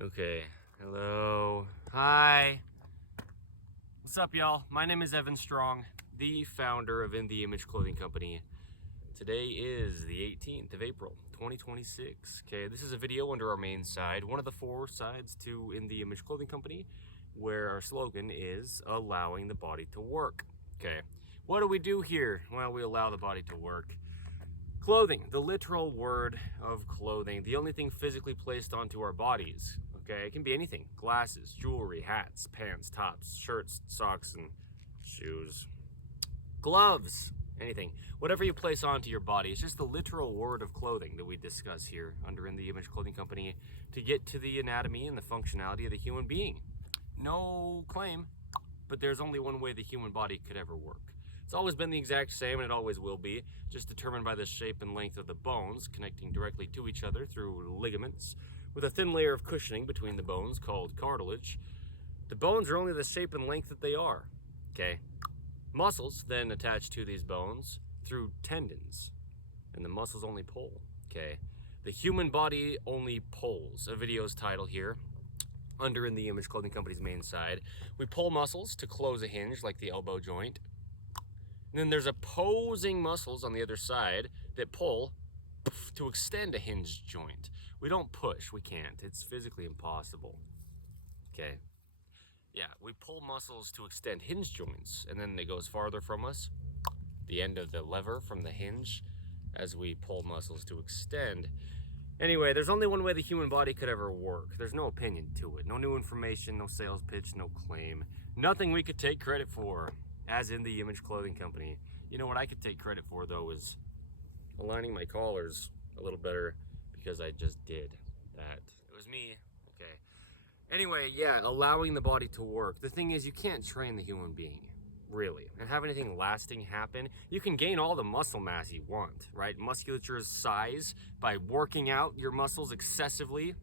Okay, hello, hi. What's up, y'all? My name is Evan Strong, the founder of In The Image Clothing Company. Today is the 18th of April, 2026. Okay, this is a video under our main side, one of the 4 sides to In The Image Clothing Company, where our slogan is allowing the body to work. Okay, what do we do here? Well, we allow the body to work. Clothing, the literal word of clothing, the only thing physically placed onto our bodies. Okay, it can be anything: glasses, jewelry, hats, pants, tops, shirts, socks, and shoes, gloves, anything. Whatever you place onto your body, it's just the literal word of clothing that we discuss here under In The Image Clothing Company to get to the anatomy and the functionality of the human being. No claim, but there's only one way the human body could ever work. It's always been the exact same, and it always will be, just determined by the shape and length of the bones connecting directly to each other through ligaments, with a thin layer of cushioning between the bones called cartilage. The bones are only the shape and length that they are, okay? Muscles then attach to these bones through tendons, and the muscles only pull, okay? The human body only pulls. A video's title here, under In The Image Clothing Company's main side. We pull muscles to close a hinge, like the elbow joint. And then there's opposing muscles on the other side that pull to extend a hinged joint. We don't push, we can't. It's physically impossible. Okay? Yeah, we pull muscles to extend hinge joints, and then it goes farther from us, the end of the lever from the hinge, as we pull muscles to extend. Anyway, there's only one way the human body could ever work. There's no opinion to it. No new information, no sales pitch, no claim. Nothing we could take credit for, as In The Image Clothing Company. You know what I could take credit for, though, is aligning my collars a little better, because I just did that. It was me. Okay. Anyway, yeah, allowing the body to work. The thing is, you can't train the human being, really, and have anything lasting happen. You can gain all the muscle mass you want, right? Musculature's size by working out your muscles excessively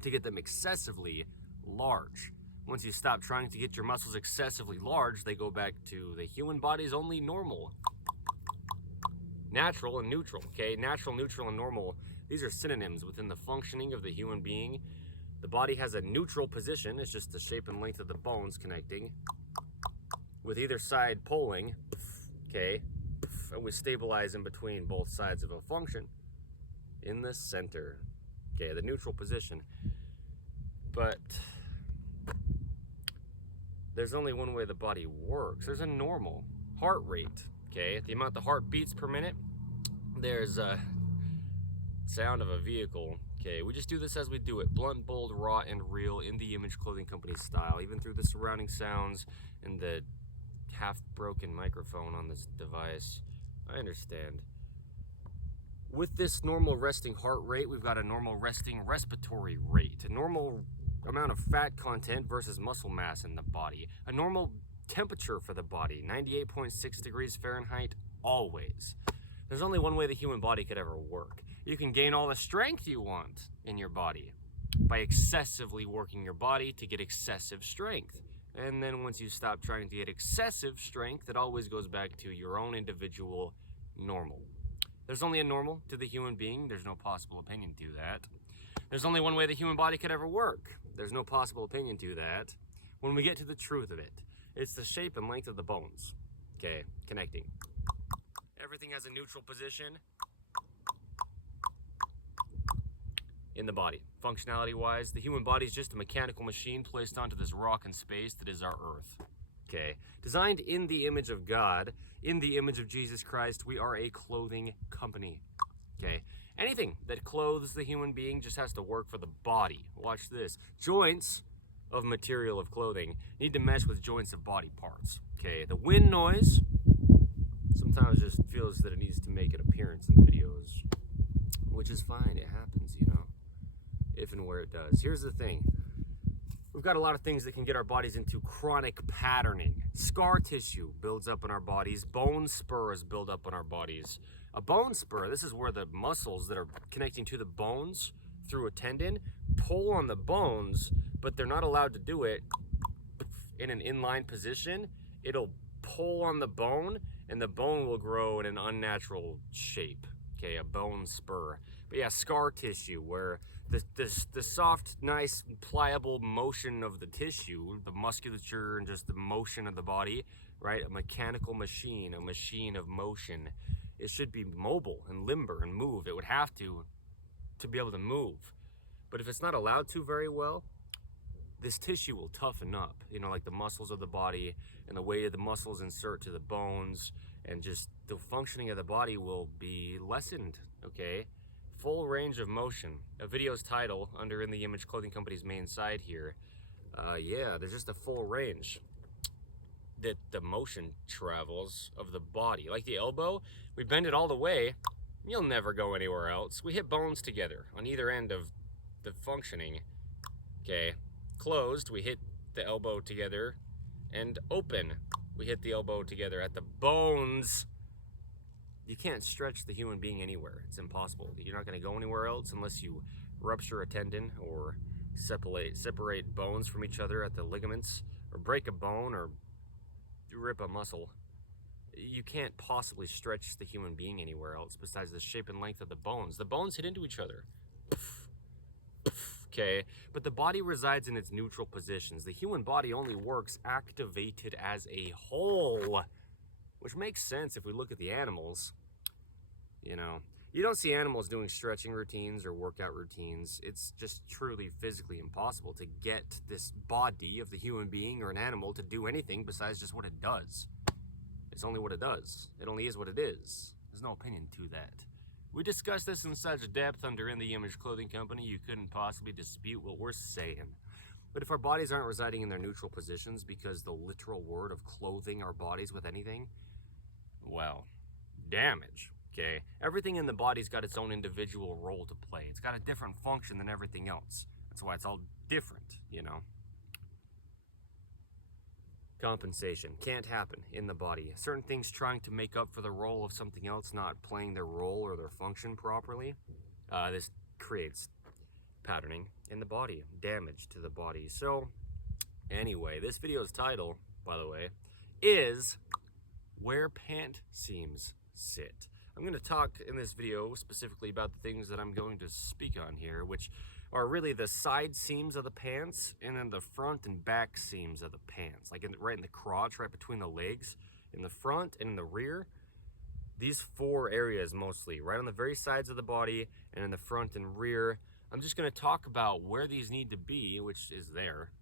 to get them excessively large. Once you stop trying to get your muscles excessively large, they go back to the human body's only normal. Natural and neutral, okay? Natural, neutral, and normal, these are synonyms within the functioning of the human being. The body has a neutral position. It's just the shape and length of the bones connecting, with either side pulling, okay? And we stabilize in between both sides of a function in the center, okay? The neutral position. But there's only one way the body works. There's a normal heart rate, okay? The amount the heart beats per minute. There's a sound of a vehicle, okay? We just do this as we do it. Blunt, bold, raw, and real, In The Image Clothing Company style, even through the surrounding sounds and the half-broken microphone on this device. I understand. With this normal resting heart rate, we've got a normal resting respiratory rate, a normal amount of fat content versus muscle mass in the body, a normal temperature for the body, 98.6 degrees Fahrenheit, always. There's only one way the human body could ever work. You can gain all the strength you want in your body by excessively working your body to get excessive strength. And then once you stop trying to get excessive strength, it always goes back to your own individual normal. There's only a normal to the human being. There's no possible opinion to that. There's only one way the human body could ever work. There's no possible opinion to that. When we get to the truth of it, it's the shape and length of the bones, okay, connecting. Everything has a neutral position in the body. Functionality-wise, the human body is just a mechanical machine placed onto this rock in space that is our Earth, okay? Designed in the image of God, in the image of Jesus Christ, we are a clothing company, okay? Anything that clothes the human being just has to work for the body. Watch this. Joints of material of clothing need to mesh with joints of body parts, okay? The wind noise sometimes just feels that it needs to make an appearance in the videos, which is fine. It happens, you know, if and where it does. Here's the thing. We've got a lot of things that can get our bodies into chronic patterning. Scar tissue builds up in our bodies. Bone spurs build up in our bodies. A bone spur, this is where the muscles that are connecting to the bones through a tendon pull on the bones, but they're not allowed to do it in an inline position. It'll pull on the bone, and the bone will grow in an unnatural shape, okay, a bone spur. But yeah, scar tissue, where the soft, nice, pliable motion of the tissue, the musculature, and just the motion of the body, right? A mechanical machine, a machine of motion. It should be mobile and limber and move. It would have to be able to move. But if it's not allowed to very well, this tissue will toughen up, you know, like the muscles of the body and the way the muscles insert to the bones, and just the functioning of the body will be lessened, okay? Full range of motion. A video's title under In the Image Clothing Company's main site here. Yeah, there's just a full range that the motion travels of the body. Like the elbow, we bend it all the way, you'll never go anywhere else. We hit bones together on either end of the functioning, okay? Closed, we hit the elbow together, and open, we hit the elbow together at the bones. You can't stretch the human being anywhere. It's impossible. You're not going to go anywhere else unless you rupture a tendon or separate bones from each other at the ligaments, or break a bone, or rip a muscle. You can't possibly stretch the human being anywhere else besides the shape and length of the bones. The bones hit into each other. Okay, but the body resides in its neutral positions. The human body only works activated as a whole, which makes sense if we look at the animals. You know, you don't see animals doing stretching routines or workout routines. It's just truly physically impossible to get this body of the human being or an animal to do anything besides just what it does. It's only what it does. It only is what it is. There's no opinion to that. We discussed this in such depth under In the Image Clothing Company, you couldn't possibly dispute what we're saying. But if our bodies aren't residing in their neutral positions, because the literal word of clothing our bodies with anything, well, damage, okay? Everything in the body's got its own individual role to play. It's got a different function than everything else. That's why it's all different, you know? Compensation can't happen in the body. Certain things trying to make up for the role of something else not playing their role or their function properly. This creates patterning in the body, damage to the body. So anyway, this video's title, by the way, is Where Pant Seams Sit. I'm going to talk in this video specifically about the things that I'm going to speak on here, which are really the side seams of the pants, and then the front and back seams of the pants, like right in the crotch, right between the legs, in the front and in the rear. These four areas mostly, right on the very sides of the body and in the front and rear. I'm just going to talk about where these need to be, which is there.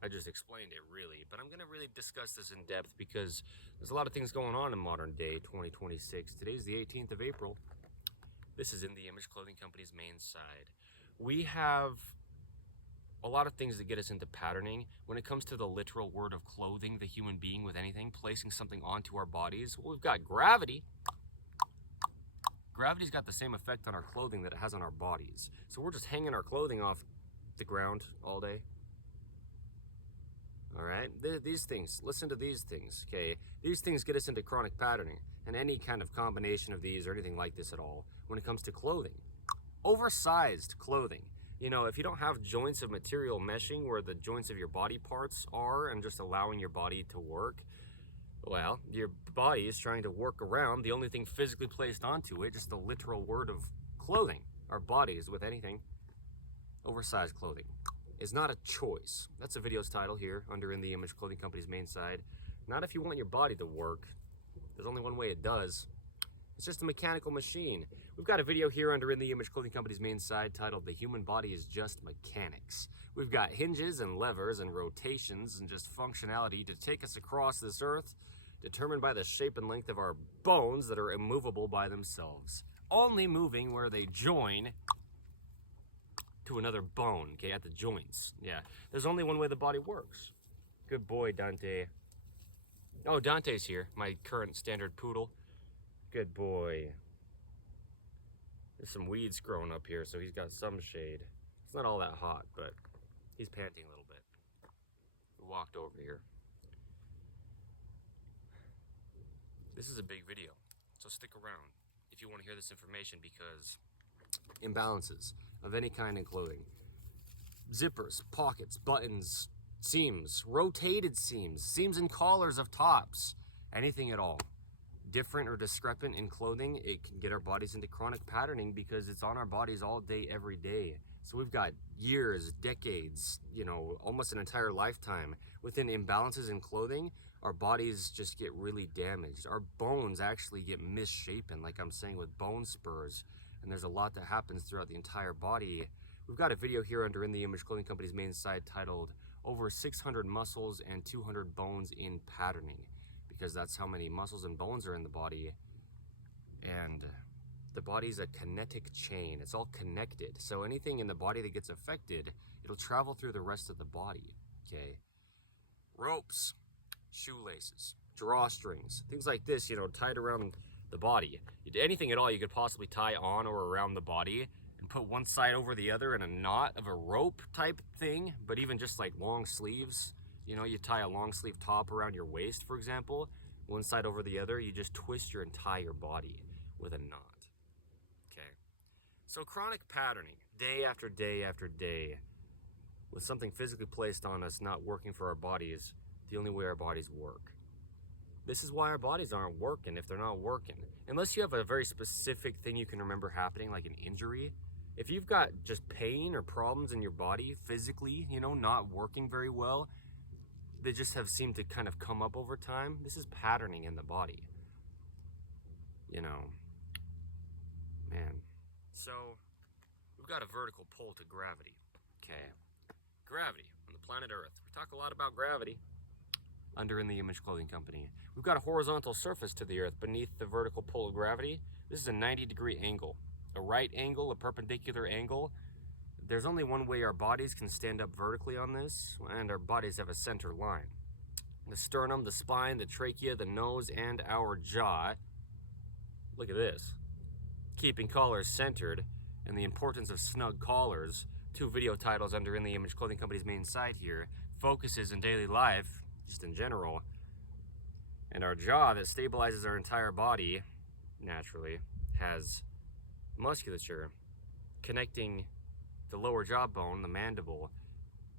I just explained it really, but I'm going to really discuss this in depth because there's a lot of things going on in modern day 2026. Today's the 18th of April. This is In the Image Clothing Company's main side. We have a lot of things that get us into patterning. When it comes to the literal word of clothing the human being with anything, placing something onto our bodies, well, we've got gravity. Gravity's got the same effect on our clothing that it has on our bodies. So we're just hanging our clothing off the ground all day. All right, these things, listen to these things, okay? These things get us into chronic patterning, and any kind of combination of these or anything like this at all when it comes to clothing. Oversized clothing. You know, if you don't have joints of material meshing where the joints of your body parts are and just allowing your body to work, well, your body is trying to work around the only thing physically placed onto it, just the literal word of clothing. Our bodies with anything. Oversized clothing is not a choice. That's the video's title here under In the Image Clothing Company's main side. Not if you want your body to work. There's only one way it does. It's just a mechanical machine. We've got a video here under In the Image Clothing Company's main side titled The Human Body is Just Mechanics. We've got hinges and levers and rotations and just functionality to take us across this earth, determined by the shape and length of our bones that are immovable by themselves, only moving where they join to another bone, okay, at the joints. Yeah, there's only one way the body works. Good boy, Dante. Oh, Dante's here, my current standard poodle. Good boy. There's some weeds growing up here, so he's got some shade. It's not all that hot, but he's panting a little bit. We walked over here. This is a big video, so stick around if you want to hear this information, because imbalances of any kind in clothing, zippers, pockets, buttons, seams, rotated seams, seams and collars of tops, anything at all, different or discrepant in clothing, it can get our bodies into chronic patterning because it's on our bodies all day, every day. So we've got years, decades, almost an entire lifetime within imbalances in clothing. Our bodies just get really damaged. Our bones actually get misshapen, like I'm saying, with bone spurs. And there's a lot that happens throughout the entire body. We've got a video here under In The Image Clothing Company's main site titled Over 600 Muscles and 200 Bones in Patterning, because that's how many muscles and bones are in the body. And the body's a kinetic chain. It's all connected. So anything in the body that gets affected, it'll travel through the rest of the body, okay? Ropes, shoelaces, drawstrings, things like this, tied around the body. Anything at all you could possibly tie on or around the body and put one side over the other in a knot of a rope type thing, but even just like long sleeves, you tie a long sleeve top around your waist, for example, one side over the other, you just twist your entire body with a knot. Okay. So chronic patterning, day after day after day, with something physically placed on us not working for our bodies, the only way our bodies work. This is why our bodies aren't working if they're not working. Unless you have a very specific thing you can remember happening, like an injury. If you've got just pain or problems in your body physically, not working very well, they just have seemed to kind of come up over time. This is patterning in the body. Man. So, we've got a vertical pull to gravity. Okay. Gravity on the planet Earth. We talk a lot about gravity under In The Image Clothing Company. We've got a horizontal surface to the Earth beneath the vertical pull of gravity. This is a 90-degree angle. A right angle, a perpendicular angle. There's only one way our bodies can stand up vertically on this, and our bodies have a center line. The sternum, the spine, the trachea, the nose, and our jaw. Look at this. Keeping collars centered, and the importance of snug collars. 2 video titles under In The Image Clothing Company's main site here. Focuses in daily life, just in general. And our jaw that stabilizes our entire body, naturally, has musculature connecting the lower jawbone, the mandible,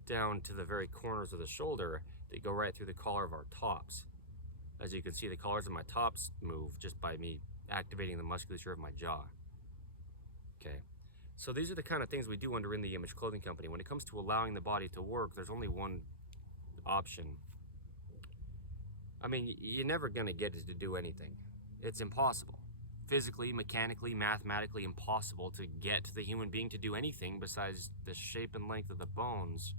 down to the very corners of the shoulder that go right through the collar of our tops. As you can see, the collars of my tops move just by me activating the musculature of my jaw. Okay, so these are the kind of things we do under In The Image Clothing Company. When it comes to allowing the body to work, there's only one option. I mean, you're never gonna get it to do anything. It's impossible. Physically, mechanically, mathematically impossible to get the human being to do anything besides the shape and length of the bones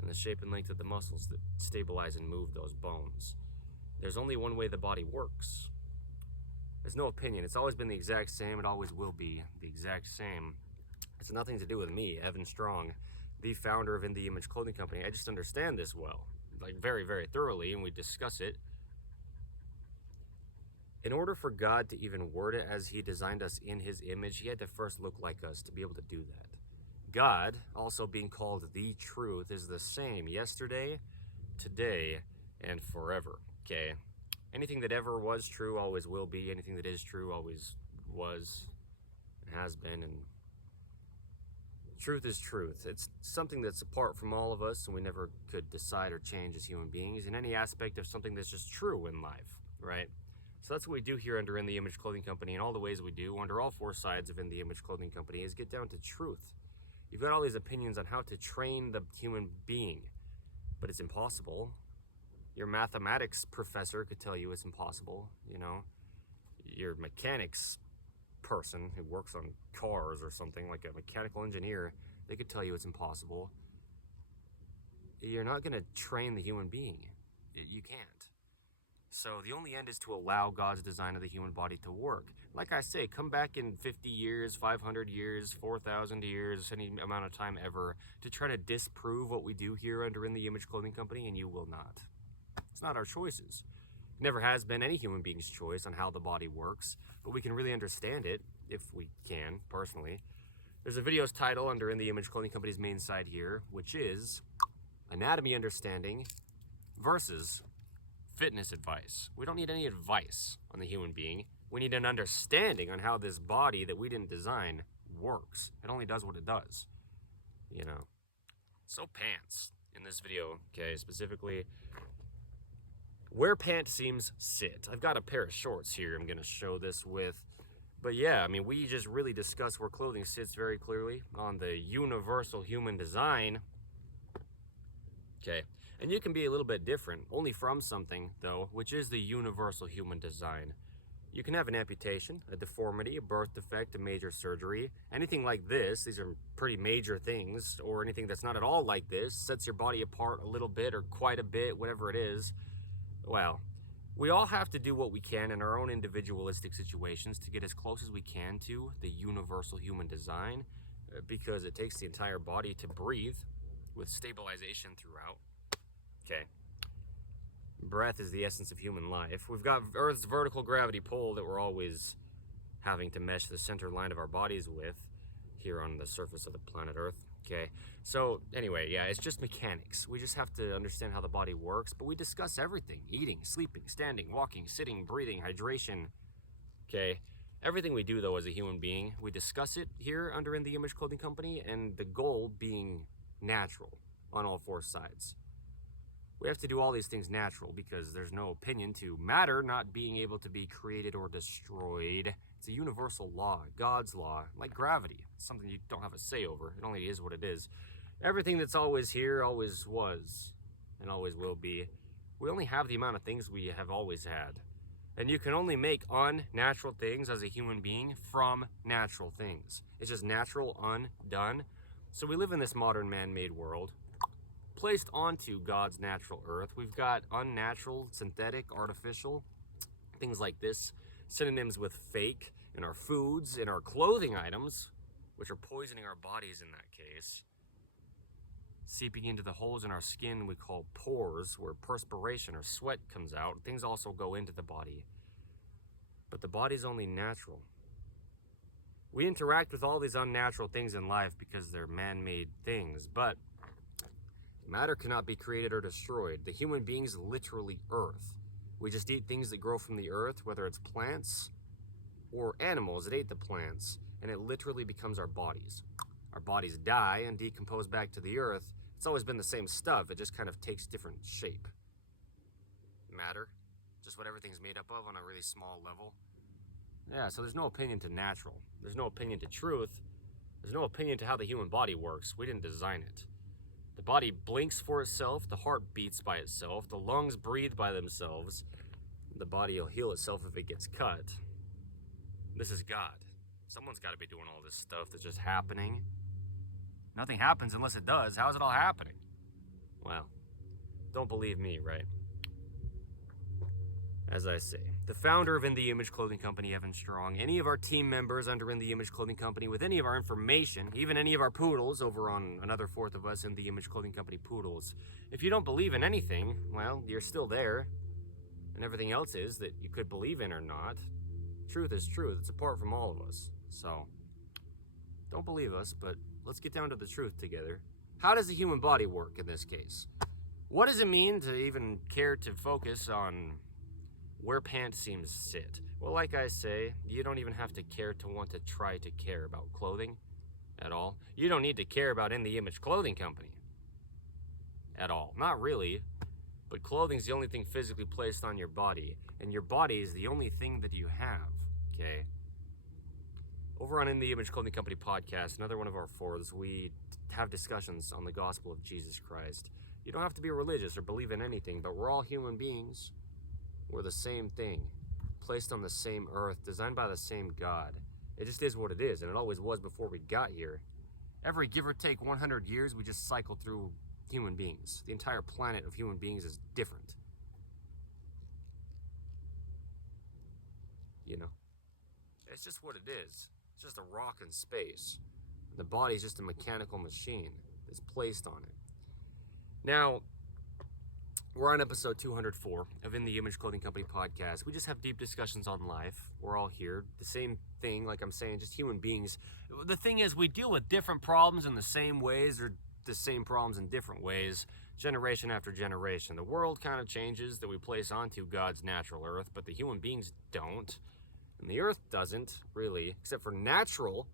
and the shape and length of the muscles that stabilize and move those bones. There's only one way the body works. There's no opinion. It's always been the exact same. It always will be the exact same. It's nothing to do with me, Evan Strong, the founder of In The Image Clothing Company. I just understand this well, like very, very thoroughly, and we discuss it. In order for God to even word it as he designed us in his image, he had to first look like us to be able to do that. God, also being called the truth, is the same yesterday, today, and forever, okay? Anything that ever was true always will be. Anything that is true always was and has been. And truth is truth. It's something that's apart from all of us, and we never could decide or change as human beings in any aspect of something that's just true in life, right? So that's what we do here under In The Image Clothing Company, and all the ways we do under all 4 sides of In The Image Clothing Company is get down to truth. You've got all these opinions on how to train the human being, but it's impossible. Your mathematics professor could tell you it's impossible, Your mechanics person who works on cars or something, like a mechanical engineer, they could tell you it's impossible. You're not going to train the human being. You can't. So the only end is to allow God's design of the human body to work. Like I say, come back in 50 years, 500 years, 4,000 years, any amount of time ever, to try to disprove what we do here under In The Image Clothing Company, and you will not. It's not our choices. It never has been any human being's choice on how the body works, but we can really understand it, if we can, personally. There's a video's title under In The Image Clothing Company's main site here, which is Anatomy Understanding versus Fitness Advice. We don't need any advice on the human being. We need an understanding on how this body that we didn't design works. It only does what it does, So pants in this video, okay, specifically, Where pant seams sit. I've got a pair of shorts here I'm going to show this with. But yeah, I mean, we just really discussed where clothing sits very clearly on the universal human design. Okay, and you can be a little bit different, only from something, though, which is the universal human design. You can have an amputation, a deformity, a birth defect, a major surgery, anything like this. These are pretty major things, or anything that's not at all like this, sets your body apart a little bit or quite a bit, whatever it is. Well, we all have to do what we can in our own individualistic situations to get as close as we can to the universal human design, because it takes the entire body to breathe with stabilization throughout. Okay. Breath is the essence of human life. We've got Earth's vertical gravity pull that we're always having to mesh the center line of our bodies with here on the surface of the planet Earth. Okay, so anyway, yeah, it's just mechanics. We just have to understand how the body works, but we discuss everything: eating, sleeping, standing, walking, sitting, breathing, hydration. Okay, everything we do, though, as a human being, we discuss it here under In the Image Clothing Company, and the goal being natural on all four sides. We have to do all these things natural because there's no opinion to matter not being able to be created or destroyed. It's a universal law, God's law, like gravity. It's something you don't have a say over. It only is what it is. Everything that's always here always was and always will be. We only have the amount of things we have always had. And you can only make unnatural things as a human being from natural things. It's just natural, undone. So we live in this modern man-made world, placed onto God's natural earth. We've got unnatural, synthetic, artificial, things like this, synonyms with fake in our foods, in our clothing items, which are poisoning our bodies in that case. Seeping into the holes in our skin we call pores, where perspiration or sweat comes out. Things also go into the body. But the body's only natural. We interact with all these unnatural things in life because they're man-made things, but matter cannot be created or destroyed. The human being's literally earth. We just eat things that grow from the earth, whether it's plants or animals that ate the plants, and it literally becomes our bodies. Our bodies die and decompose back to the earth. It's always been the same stuff. It just kind of takes different shape. Matter, just what everything's made up of on a really small level. Yeah, so there's no opinion to natural. There's no opinion to truth. There's no opinion to how the human body works. We didn't design it. The body blinks for itself, the heart beats by itself, the lungs breathe by themselves. The body will heal itself if it gets cut. This is God. Someone's got to be doing all this stuff that's just happening. Nothing happens unless it does. How is it all happening? Well, don't believe me, right? As I say, the founder of In the Image Clothing Company, Evan Strong, any of our team members under In the Image Clothing Company with any of our information, even any of our poodles over on another fourth of us in the Image Clothing Company poodles. If you don't believe in anything, well, you're still there. And everything else is that you could believe in or not. Truth is truth. It's apart from all of us. So, don't believe us, but let's get down to the truth together. How does the human body work in this case? What does it mean to even care to focus on where pant seams sit? Well, like I say, you don't even have to care to want to try to care about clothing at all. You don't need to care about In the Image Clothing Company at all. Not really. But clothing's the only thing physically placed on your body, and your body is the only thing that you have, okay? Over on In the Image Clothing Company podcast, another one of our fourths, we have discussions on the gospel of Jesus Christ. You don't have to be religious or believe in anything, but we're all human beings. We're the same thing, placed on the same earth, designed by the same God. It just is what it is, and it always was before we got here. Every give or take 100 years, we just cycle through human beings. The entire planet of human beings is different. You know? It's just what it is. It's just a rock in space. The body's just a mechanical machine that's placed on it. Now, we're on episode 204 of In the Image Clothing Company podcast. We just have deep discussions on life. We're all here. The same thing, like I'm saying, just human beings. The thing is, we deal with different problems in the same ways, or the same problems in different ways, generation after generation. The world kind of changes that we place onto God's natural earth, but the human beings don't. And the earth doesn't, really, except for natural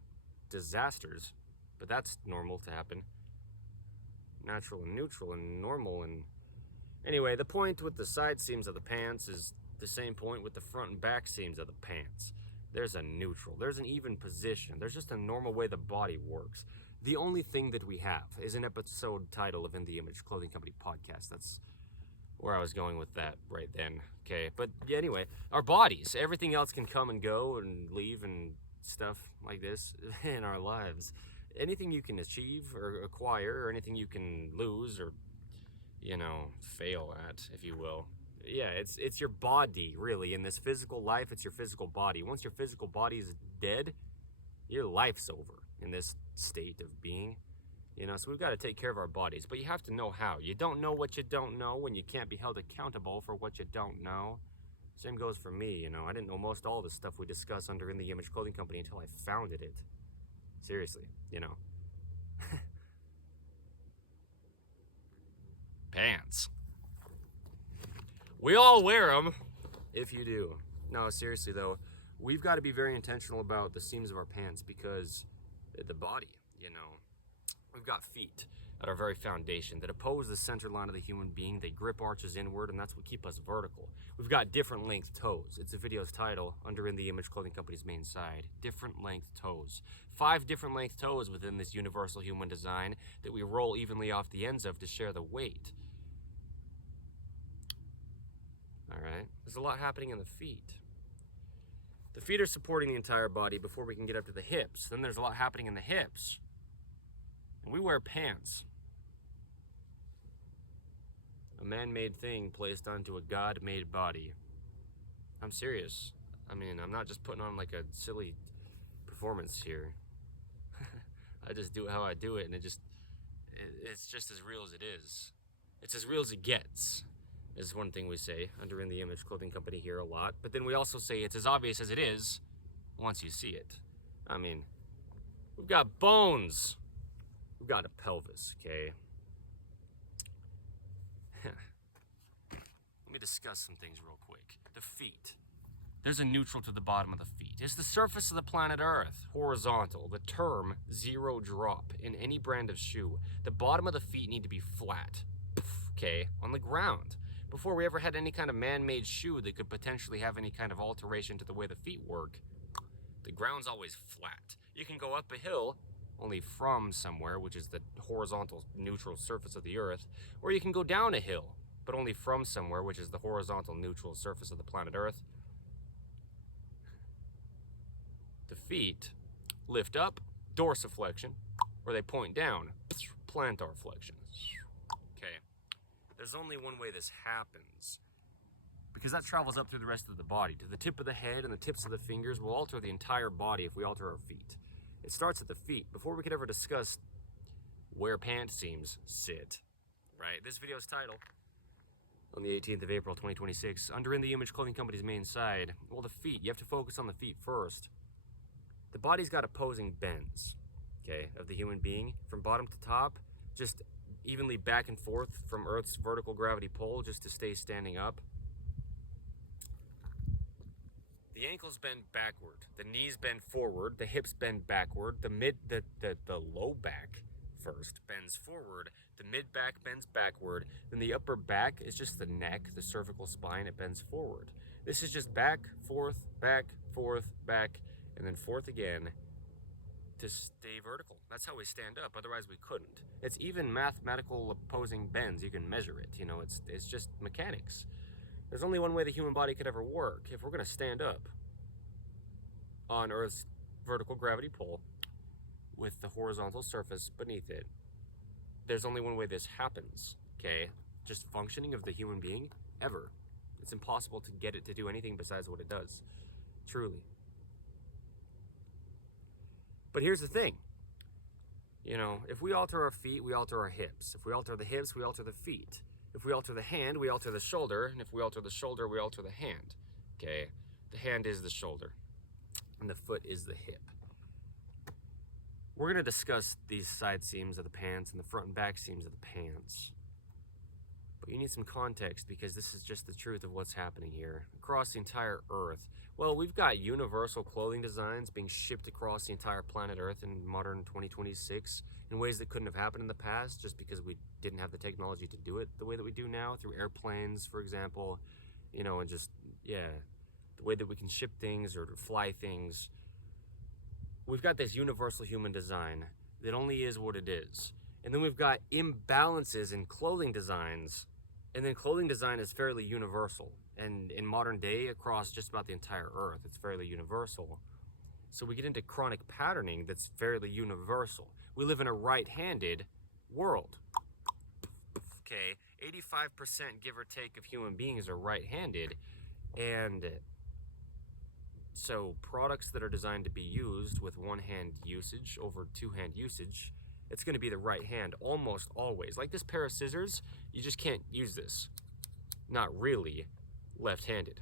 disasters. But that's normal to happen. Natural and neutral and normal and Anyway, the point with the side seams of the pants is the same point with the front and back seams of the pants. There's a neutral, there's an even position, there's just a normal way the body works. The only thing that we have is an episode title of In the Image Clothing Company podcast. That's where I was going with that right then. Okay, but yeah, anyway, our bodies, everything else can come and go and leave and stuff like this in our lives. Anything you can achieve or acquire, or anything you can lose or, fail at, if you will. Yeah, it's your body, really. In this physical life, it's your physical body. Once your physical body is dead, your life's over in this state of being. So we've got to take care of our bodies, but you have to know how. You don't know what you don't know when you can't be held accountable for what you don't know. Same goes for me, I didn't know most all the stuff we discuss under In the Image Clothing Company until I founded it. Seriously, Pants. We all wear them, if you do. No, seriously though, we've got to be very intentional about the seams of our pants because the body, we've got feet at our very foundation that oppose the center line of the human being. They grip arches inward, and that's what keeps us vertical. We've got different length toes. It's the video's title under In the Image Clothing Company's main side. Different length toes. 5 different length toes within this universal human design that we roll evenly off the ends of to share the weight. Alright, there's a lot happening in the feet. The feet are supporting the entire body before we can get up to the hips. Then there's a lot happening in the hips. And we wear pants. A man-made thing placed onto a God-made body. I'm serious. I'm not just putting on like a silly performance here. I just do it how I do it, and it's just as real as it is. It's as real as it gets, is one thing we say under In the Image Clothing Company here a lot. But then we also say it's as obvious as it is once you see it. We've got bones. We've got a pelvis, okay? Let me discuss some things real quick. The feet. There's a neutral to the bottom of the feet. It's the surface of the planet Earth, horizontal. The term zero drop in any brand of shoe. The bottom of the feet need to be flat, okay, on the ground. Before we ever had any kind of man-made shoe that could potentially have any kind of alteration to the way the feet work, the ground's always flat. You can go up a hill only from somewhere, which is the horizontal neutral surface of the earth, or you can go down a hill, but only from somewhere, which is the horizontal neutral surface of the planet Earth. The feet lift up, dorsiflexion, or they point down, plantar flexion. Okay, there's only one way this happens, because that travels up through the rest of the body. To the tip of the head and the tips of the fingers will alter the entire body if we alter our feet. It starts at the feet. Before we could ever discuss where pant seams sit, right? This video's title, on the 18th of April, 2026, under In the Image Clothing Company's main side. Well, the feet, you have to focus on the feet first. The body's got opposing bends, okay, of the human being, from bottom to top, just evenly back and forth from Earth's vertical gravity pull, just to stay standing up. The ankles bend backward, the knees bend forward, the hips bend backward, the low back first bends forward, the mid back bends backward, then the upper back is just the neck, the cervical spine, it bends forward. This is just back, forth, back, and then forth again to stay vertical. That's how we stand up, otherwise we couldn't. It's even mathematical opposing bends, you can measure it, it's just mechanics. There's only one way the human body could ever work. If we're going to stand up on Earth's vertical gravity pull with the horizontal surface beneath it, there's only one way this happens, okay? Just functioning of the human being, ever. It's impossible to get it to do anything besides what it does, truly. But here's the thing. If we alter our feet, we alter our hips. If we alter the hips, we alter the feet. If we alter the hand, we alter the shoulder, and if we alter the shoulder, we alter the hand, okay? The hand is the shoulder, and the foot is the hip. We're going to discuss these side seams of the pants and the front and back seams of the pants. But you need some context because this is just the truth of what's happening here across the entire Earth. Well, we've got universal clothing designs being shipped across the entire planet Earth in modern 2026 in ways that couldn't have happened in the past just because we didn't have the technology to do it the way that we do now through airplanes, for example, you know, and just, yeah, the way that we can ship things or fly things. We've got this universal human design that only is what it is. And then we've got imbalances in clothing designs. And then clothing design is fairly universal. And in modern day, across just about the entire Earth, it's fairly universal. So we get into chronic patterning that's fairly universal. We live in a right-handed world. Okay, 85% give or take of human beings are right-handed. And so products that are designed to be used with one-hand usage over two-hand usage, it's going to be the right hand almost always. Like this pair of scissors, you just can't use this. Not really left-handed.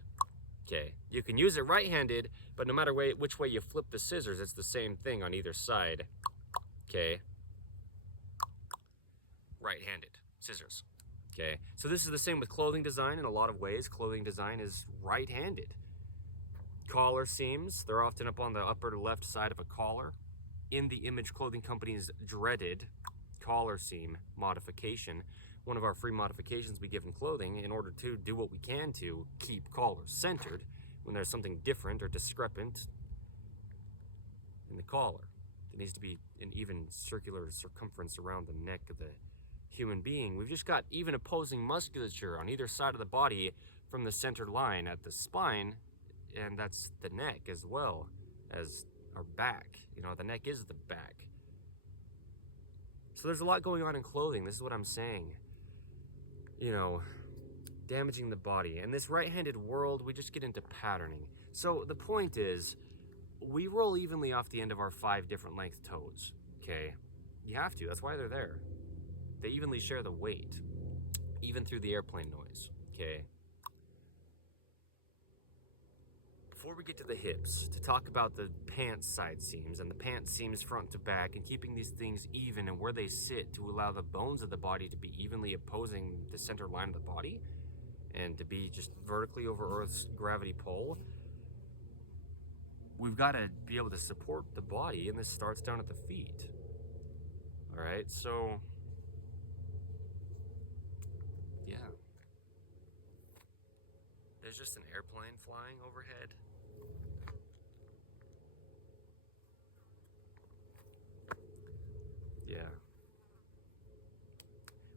Okay, you can use it right-handed, but no matter which way you flip the scissors, it's the same thing on either side. Okay, right-handed scissors. Okay, so this is the same with clothing design in a lot of ways. Clothing design is right-handed. Collar seams, they're often up on the upper left side of a collar. In the Image Clothing Company's dreaded collar seam modification, one of our free modifications we give in clothing in order to do what we can to keep collars centered when there's something different or discrepant in the collar. There needs to be an even circular circumference around the neck of the human being. We've just got even opposing musculature on either side of the body from the center line at the spine, and that's the neck as well as our back. You know, the neck is the back. So there's a lot going on in clothing. This is what I'm saying. You know, damaging the body. In this right-handed world, we just get into patterning. So the point is, we roll evenly off the end of our 5 different length toes, okay? You have to, that's why they're there. They evenly share the weight, even through the airplane noise, okay? Before we get to the hips, to talk about the pant side seams and the pant seams front to back and keeping these things even and where they sit to allow the bones of the body to be evenly opposing the center line of the body and to be just vertically over Earth's gravity pull, we've got to be able to support the body, and this starts down at the feet. All right, so yeah. There's just an airplane flying overhead. Yeah.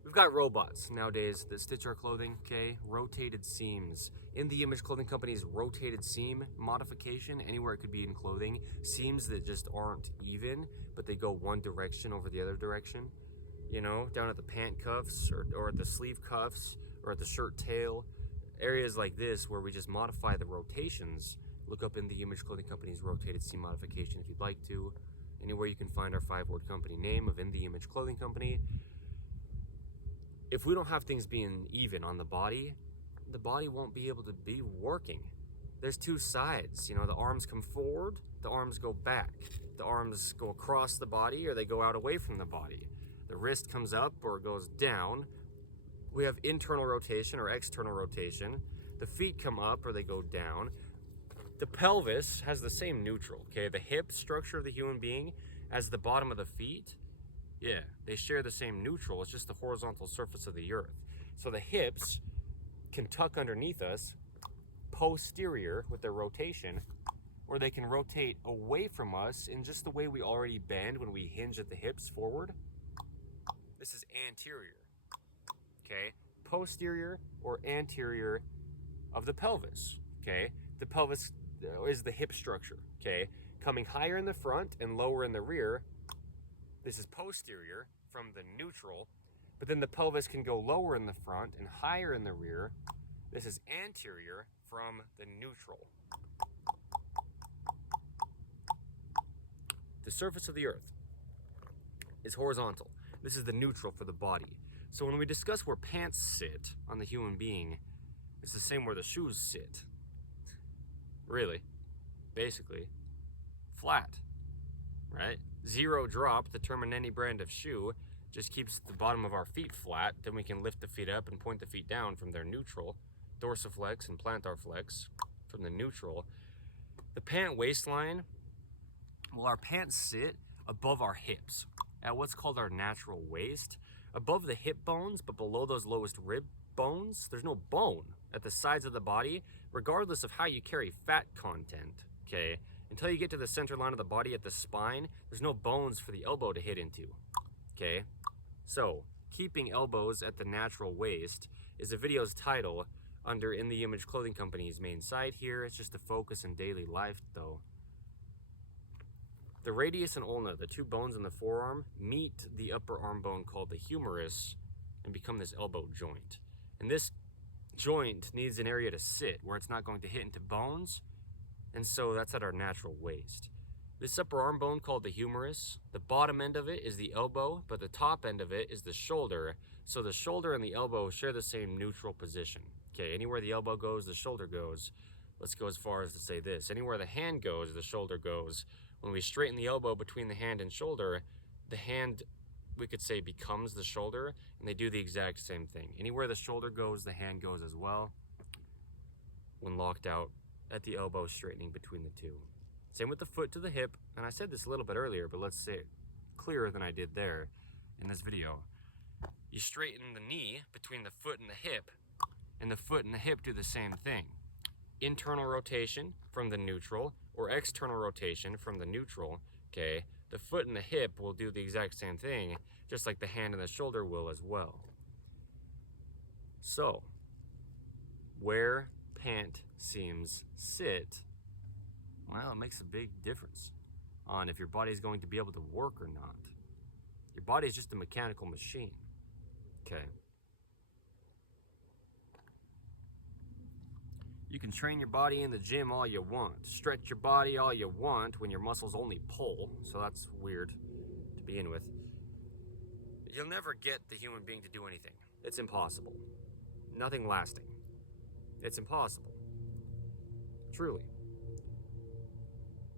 We've got robots nowadays that stitch our clothing, okay? Rotated seams. In the Image Clothing Company's rotated seam modification, anywhere it could be in clothing, seams that just aren't even, but they go one direction over the other direction. You know, down at the pant cuffs or at the sleeve cuffs or at the shirt tail. Areas like this where we just modify the rotations. Look up in the Image Clothing Company's rotated seam modification if you'd like to. Anywhere you can find our 5-word company name of In the Image Clothing Company. If we don't have things being even on the body won't be able to be working. There's 2 sides, you know, the arms come forward, the arms go back. The arms go across the body or they go out away from the body. The wrist comes up or it goes down. We have internal rotation or external rotation. The feet come up or they go down. The pelvis has the same neutral, okay? The hip structure of the human being as the bottom of the feet, yeah, they share the same neutral. It's just the horizontal surface of the earth. So the hips can tuck underneath us, posterior with their rotation, or they can rotate away from us in just the way we already bend when we hinge at the hips forward. This is anterior, okay? Posterior or anterior of the pelvis, okay? The pelvis is the hip structure, okay? Coming higher in the front and lower in the rear. This is posterior from the neutral, but then the pelvis can go lower in the front and higher in the rear. This is anterior from the neutral. The surface of the earth is horizontal. This is the neutral for the body. So when we discuss where pants sit on the human being, it's the same where the shoes sit. Really, basically, flat, right? 0 drop, determine any brand of shoe. just keeps the bottom of our feet flat. Then we can lift the feet up and point the feet down from their neutral. Dorsiflex and plantar flex from the neutral. The pant waistline, well, our pants sit above our hips at what's called our natural waist, above the hip bones, but below those lowest rib bones. There's no bone at the sides of the body, regardless of how you carry fat content, okay? Until you get to the center line of the body at the spine, there's no bones for the elbow to hit into, okay? So, keeping elbows at the natural waist is the video's title under In The Image Clothing Company's main site here. It's just a focus in daily life, though. The radius and ulna, the two bones in the forearm, meet the upper arm bone called the humerus and become this elbow joint. And this joint needs an area to sit where it's not going to hit into bones, and so that's at our natural waist. This upper arm bone called the humerus, the bottom end of it is the elbow, but the top end of it is the shoulder. So the shoulder and the elbow share the same neutral position. Okay, anywhere the elbow goes, the shoulder goes. Let's go as far as to say this. Anywhere the hand goes, the shoulder goes. When we straighten the elbow between the hand and shoulder, the hand, we could say, becomes the shoulder, and they do the exact same thing. Anywhere the shoulder goes, the hand goes as well when locked out at the elbow, straightening between the two. Same with the foot to the hip, and I said this a little bit earlier, but let's say it clearer than I did there in this video. You straighten the knee between the foot and the hip, and the foot and the hip do the same thing. Internal rotation from the neutral, or external rotation from the neutral, okay? The foot and the hip will do the exact same thing, just like the hand and the shoulder will as well. So, where pant seams sit, well, it makes a big difference on if your body is going to be able to work or not. Your body is just a mechanical machine, okay? You can train your body in the gym all you want, stretch your body all you want when your muscles only pull, so that's weird to begin with. You'll never get the human being to do anything. It's impossible. Nothing lasting. It's impossible. Truly.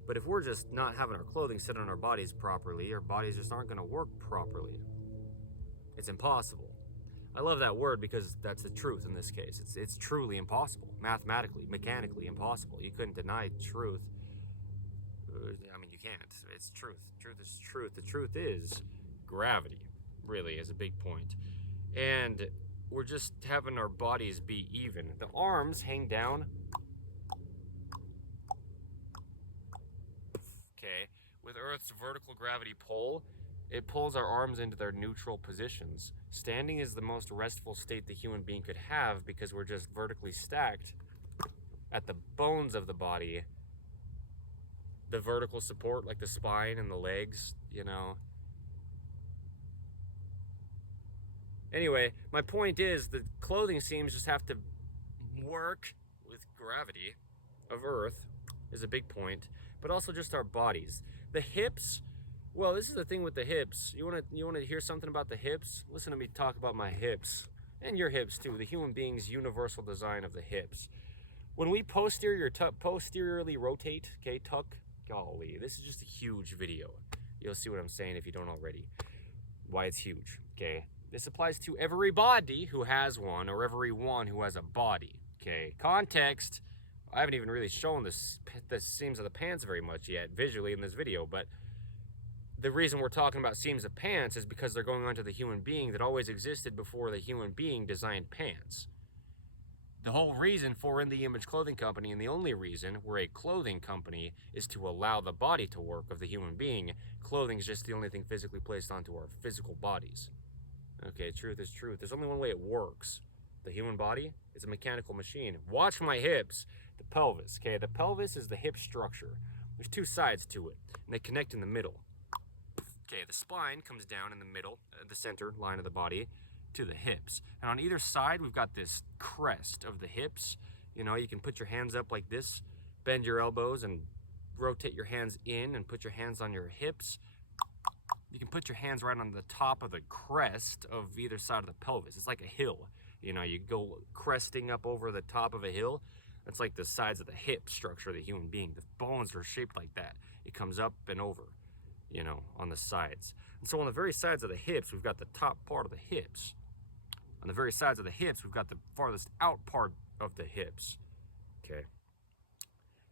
But if we're just not having our clothing sit on our bodies properly, our bodies just aren't going to work properly. It's impossible. I love that word because that's the truth in this case. It's truly impossible. Mathematically, mechanically impossible. You couldn't deny truth. I mean, you can't. It's truth. Truth is truth. The truth is gravity, really, is a big point. And we're just having our bodies be even. The arms hang down. Okay, with Earth's vertical gravity pull, it pulls our arms into their neutral positions. Standing is the most restful state the human being could have because we're just vertically stacked at the bones of the body. The vertical support, like the spine and the legs, you know. Anyway, my point is the clothing seams just have to work with gravity of Earth is a big point, but also just our bodies. The hips, well, this is the thing with the hips. You want to hear something about the hips? Listen to me talk about my hips and your hips too. The human being's universal design of the hips. When we posteriorly rotate, okay, tuck, golly, this is just a huge video. You'll see what I'm saying if you don't already. Why it's huge, okay? This applies to everybody who has one or everyone who has a body, okay? Context, I haven't even really shown the seams of the pants very much yet visually in this video, but the reason we're talking about seams of pants is because they're going on to the human being that always existed before the human being designed pants. The whole reason for In The Image Clothing Company, and the only reason we're a clothing company, is to allow the body to work of the human being. Clothing is just the only thing physically placed onto our physical bodies. Okay, truth is truth. There's only one way it works. The human body is a mechanical machine. Watch my hips. The pelvis, okay? The pelvis is the hip structure. There's two sides to it, and they connect in the middle. Okay, the spine comes down in the middle, the center line of the body, to the hips. And on either side, we've got this crest of the hips. You know, you can put your hands up like this, bend your elbows, and rotate your hands in, and put your hands on your hips. You can put your hands right on the top of the crest of either side of the pelvis. It's like a hill. You know, you go cresting up over the top of a hill. That's like the sides of the hip structure of the human being. The bones are shaped like that. It comes up and over, you know, on the sides. And so on the very sides of the hips, we've got the top part of the hips. On the very sides of the hips, we've got the farthest out part of the hips, okay?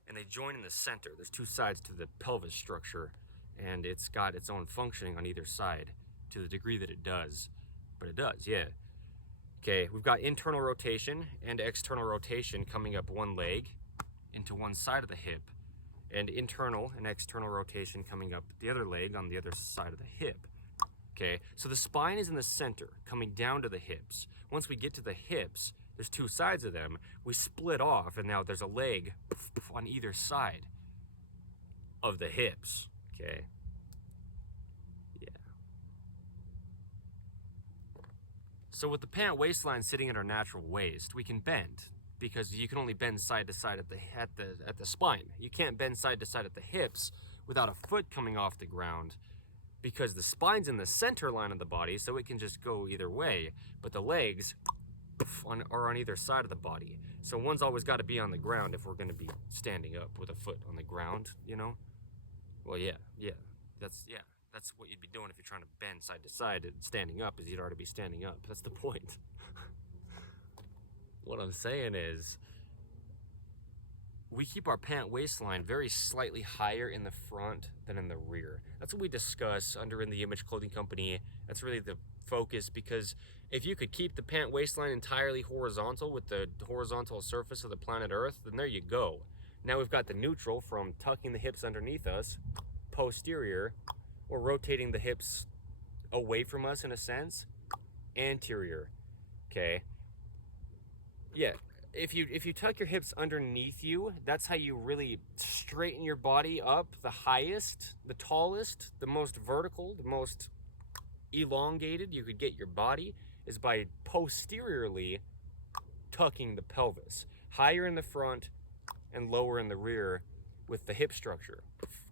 And they join in the center. There's two sides to the pelvis structure, and it's got its own functioning on either side to the degree that it does. But it does, yeah. Okay, we've got internal rotation and external rotation coming up one leg into one side of the hip, and internal and external rotation coming up the other leg on the other side of the hip. Okay, so the spine is in the center, coming down to the hips. Once we get to the hips, there's two sides of them. We split off, and now there's a leg on either side of the hips. Okay. Yeah. So with the pant waistline sitting at our natural waist, we can bend, because you can only bend side to side at the spine. You can't bend side to side at the hips without a foot coming off the ground, because the spine's in the center line of the body, so it can just go either way. But the legs are on either side of the body. So one's always got to be on the ground if we're going to be standing up with a foot on the ground, you know? Well, yeah. That's what you'd be doing if you're trying to bend side to side and standing up, is you'd already be standing up. That's the point. What I'm saying is, we keep our pant waistline very slightly higher in the front than in the rear. That's what we discuss under In the Image Clothing Company. That's really the focus, because if you could keep the pant waistline entirely horizontal with the horizontal surface of the planet Earth, then there you go. Now we've got the neutral from tucking the hips underneath us, posterior, or rotating the hips away from us in a sense, anterior, okay? Yeah. If you tuck your hips underneath you, that's how you really straighten your body up the highest, the tallest, the most vertical, the most elongated you could get your body, is by posteriorly tucking the pelvis. Higher in the front and lower in the rear with the hip structure,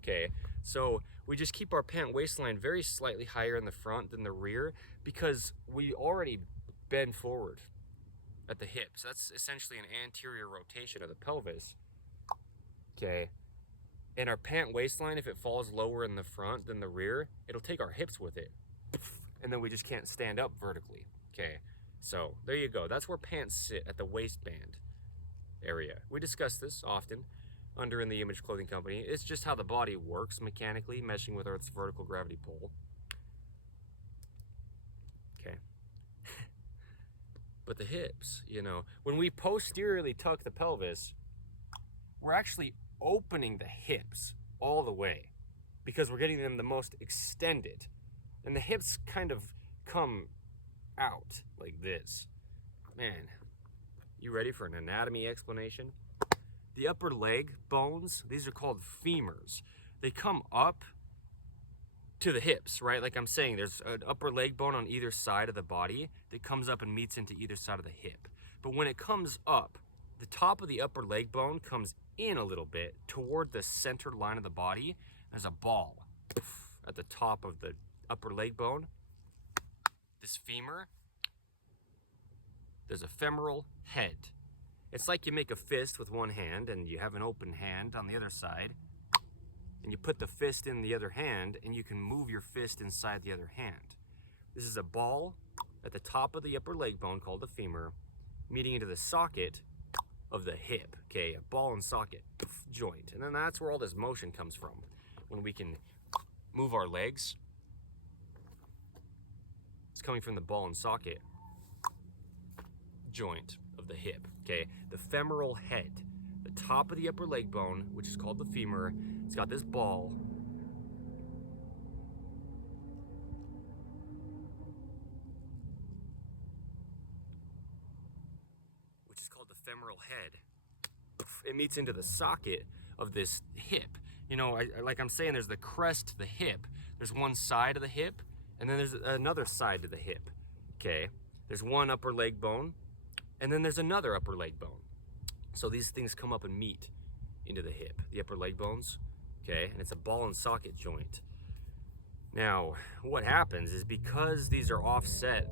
okay? So we just keep our pant waistline very slightly higher in the front than the rear, because we already bend forward at the hips. That's essentially an anterior rotation of the pelvis, okay? And our pant waistline, if it falls lower in the front than the rear, it'll take our hips with it, and then we just can't stand up vertically, okay? So there you go. That's where pants sit, at the waistband area. We discuss this often under In the Image Clothing Company. It's just how the body works mechanically, meshing with Earth's vertical gravity pull. Okay. But the hips, you know, when we posteriorly tuck the pelvis, we're actually opening the hips all the way, because we're getting them the most extended. And the hips kind of come out like this. Man, you ready for an anatomy explanation? The upper leg bones, these are called femurs. They come up to the hips, right? Like I'm saying, there's an upper leg bone on either side of the body that comes up and meets into either side of the hip. But when it comes up, the top of the upper leg bone comes in a little bit toward the center line of the body as a ball at the top of the upper leg bone. This femur, there's a femoral head. It's like you make a fist with one hand and you have an open hand on the other side, and you put the fist in the other hand and you can move your fist inside the other hand. This is a ball at the top of the upper leg bone called the femur, meeting into the socket of the hip, okay? A ball and socket joint. And then that's where all this motion comes from, when we can move our legs. It's coming from the ball and socket joint of the hip, okay? The femoral head, the top of the upper leg bone, which is called the femur, it's got this ball. Which is called the femoral head. It meets into the socket of this hip. You know, like I'm saying, there's the crest to the hip. There's one side of the hip, and then there's another side to the hip, okay? There's one upper leg bone, and then there's another upper leg bone. So these things come up and meet into the hip, the upper leg bones, okay? And it's a ball and socket joint. Now, what happens is, because these are offset,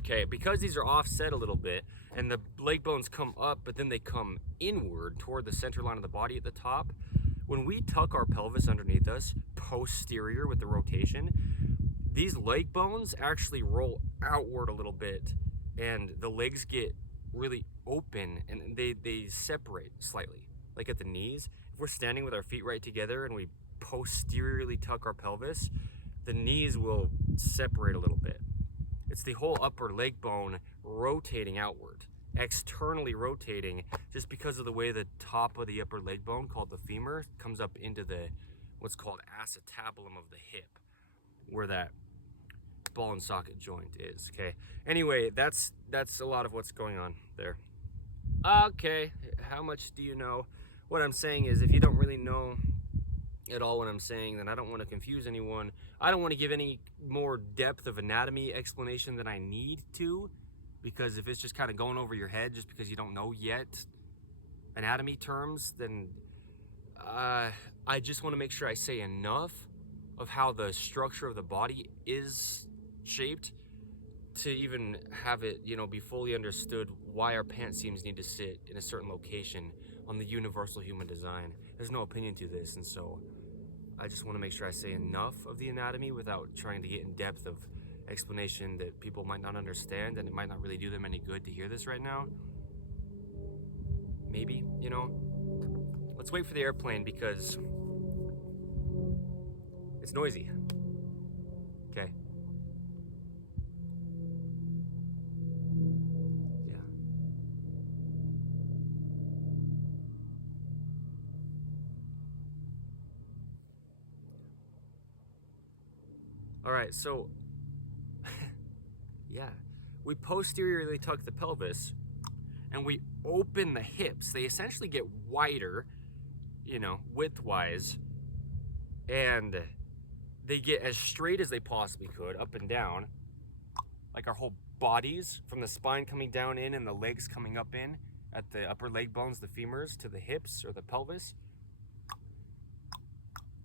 okay, because these are offset a little bit, and the leg bones come up, but then they come inward toward the center line of the body at the top. When we tuck our pelvis underneath us, posterior with the rotation, these leg bones actually roll outward a little bit, and the legs get really open, and they separate slightly, like at the knees. If we're standing with our feet right together and we posteriorly tuck our pelvis, the knees will separate a little bit. It's the whole upper leg bone rotating outward, externally rotating, just because of the way the top of the upper leg bone, called the femur, comes up into the what's called acetabulum of the hip, where that ball and socket joint is. Okay, anyway, that's a lot of what's going on there. Okay, how much do you know? What I'm saying is, if you don't really know at all what I'm saying, then I don't want to confuse anyone. I don't want to give any more depth of anatomy explanation than I need to, because if it's just kind of going over your head just because you don't know yet anatomy terms, then I just want to make sure I say enough of how the structure of the body is shaped to even have it, be fully understood why our pant seams need to sit in a certain location on the universal human design. There's no opinion to this, and so I just want to make sure I say enough of the anatomy without trying to get in depth of explanation that people might not understand, and it might not really do them any good to hear this right now. Maybe, Let's wait for the airplane because it's noisy. Okay. Yeah. All right, so yeah, we posteriorly tuck the pelvis and we open the hips. They essentially get wider, width-wise, and they get as straight as they possibly could, up and down, like our whole bodies, from the spine coming down in and the legs coming up in at the upper leg bones, the femurs, to the hips or the pelvis.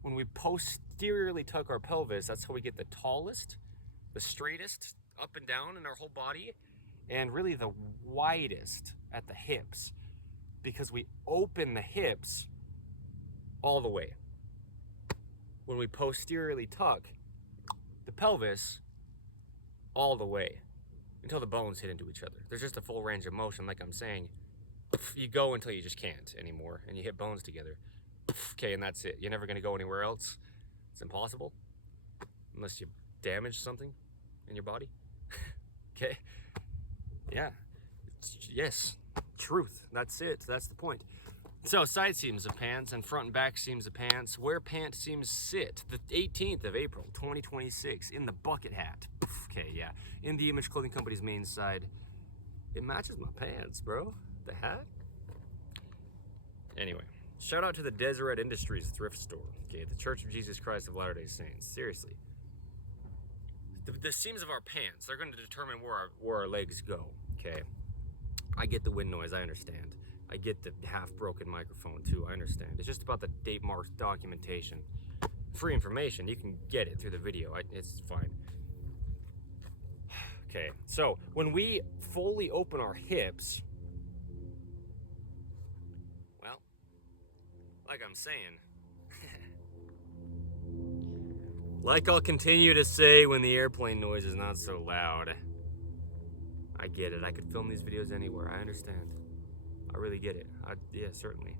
When we posteriorly tuck our pelvis, that's how we get the tallest, the straightest up and down in our whole body, and really the widest at the hips, because we open the hips all the way. When we posteriorly tuck the pelvis all the way until the bones hit into each other. There's just a full range of motion, like I'm saying. You go until you just can't anymore, and you hit bones together. Okay, and that's it. You're never gonna go anywhere else. It's impossible, unless you damage something in your body. Okay? Yeah. Yes. Truth. That's it. That's the point. So, side seams of pants and front and back seams of pants. Where pant seams sit. The 18th of April, 2026, in the bucket hat. Okay, yeah. In the Image Clothing Company's main side. It matches my pants, bro. The hat? Anyway. Shout out to the Deseret Industries thrift store. Okay, the Church of Jesus Christ of Latter-day Saints. Seriously. The seams of our pants, they're going to determine where our legs go. Okay. I get the wind noise, I understand. I get the half-broken microphone too, I understand. It's just about the date marked documentation. Free information, you can get it through the video. It's fine. Okay, so when we fully open our hips, well, like I'm saying, like I'll continue to say when the airplane noise is not so loud. I get it. I could film these videos anywhere. I understand. I really get it. Yeah, certainly.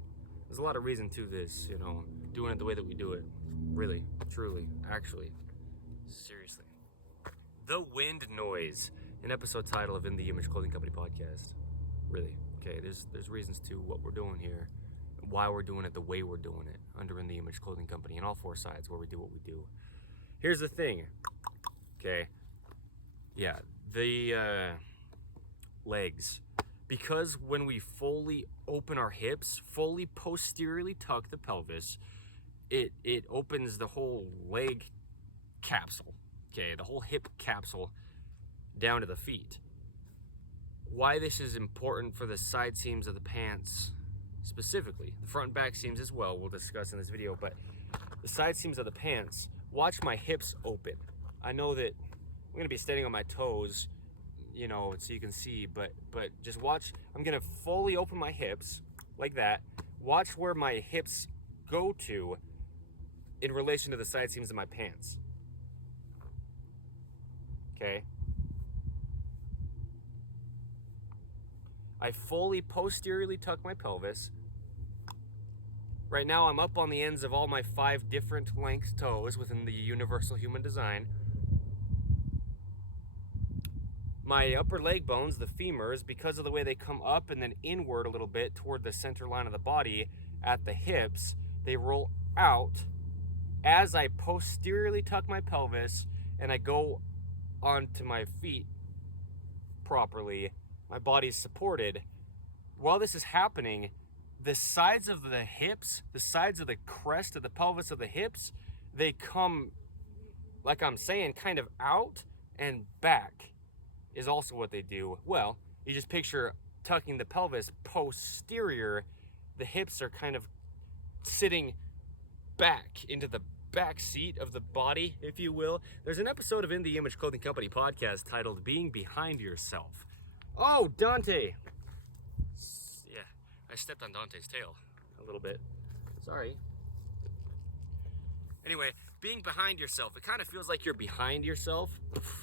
There's a lot of reason to this, doing it the way that we do it. Really, truly, actually, seriously. The wind noise, an episode title of In the Image Clothing Company podcast. Really, okay, there's reasons to what we're doing here, why we're doing it the way we're doing it under In the Image Clothing Company, and all four sides where we do what we do. Here's the thing, okay, yeah, the legs. Because when we fully open our hips, fully posteriorly tuck the pelvis, it opens the whole leg capsule, okay, the whole hip capsule down to the feet. Why this is important for the side seams of the pants specifically, the front and back seams as well, we'll discuss in this video, but the side seams of the pants, watch my hips open. I know that I'm gonna be standing on my toes you know, so you can see, but just watch. I'm gonna fully open my hips like that. Watch where my hips go to in relation to the side seams of my pants. Okay. I fully posteriorly tuck my pelvis. Right now I'm up on the ends of all my 5 different length toes within the universal human design. My upper leg bones, the femurs, because of the way they come up and then inward a little bit toward the center line of the body at the hips, they roll out as I posteriorly tuck my pelvis and I go onto my feet properly. My body's supported. While this is happening, the sides of the hips, the sides of the crest of the pelvis of the hips, they come, like I'm saying, kind of out and back is also what they do. Well, you just picture tucking the pelvis posterior. The hips are kind of sitting back into the back seat of the body, if you will. There's an episode of In the Image Clothing Company podcast titled Being Behind Yourself. Oh, Dante. Yeah, I stepped on Dante's tail a little bit. Sorry. Anyway, being behind yourself, it kind of feels like you're behind yourself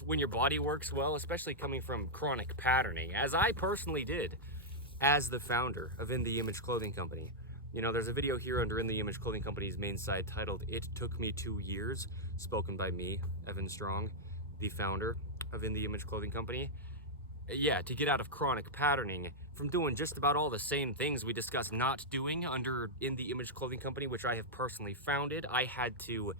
when your body works well, especially coming from chronic patterning, as I personally did as the founder of In the Image Clothing Company. You know, there's a video here under In the Image Clothing Company's main site titled It Took Me 2 Years, spoken by me, Evan Strong, the founder of In the Image Clothing Company. Yeah, to get out of chronic patterning from doing just about all the same things we discuss not doing under In the Image Clothing Company, which I have personally founded. I had to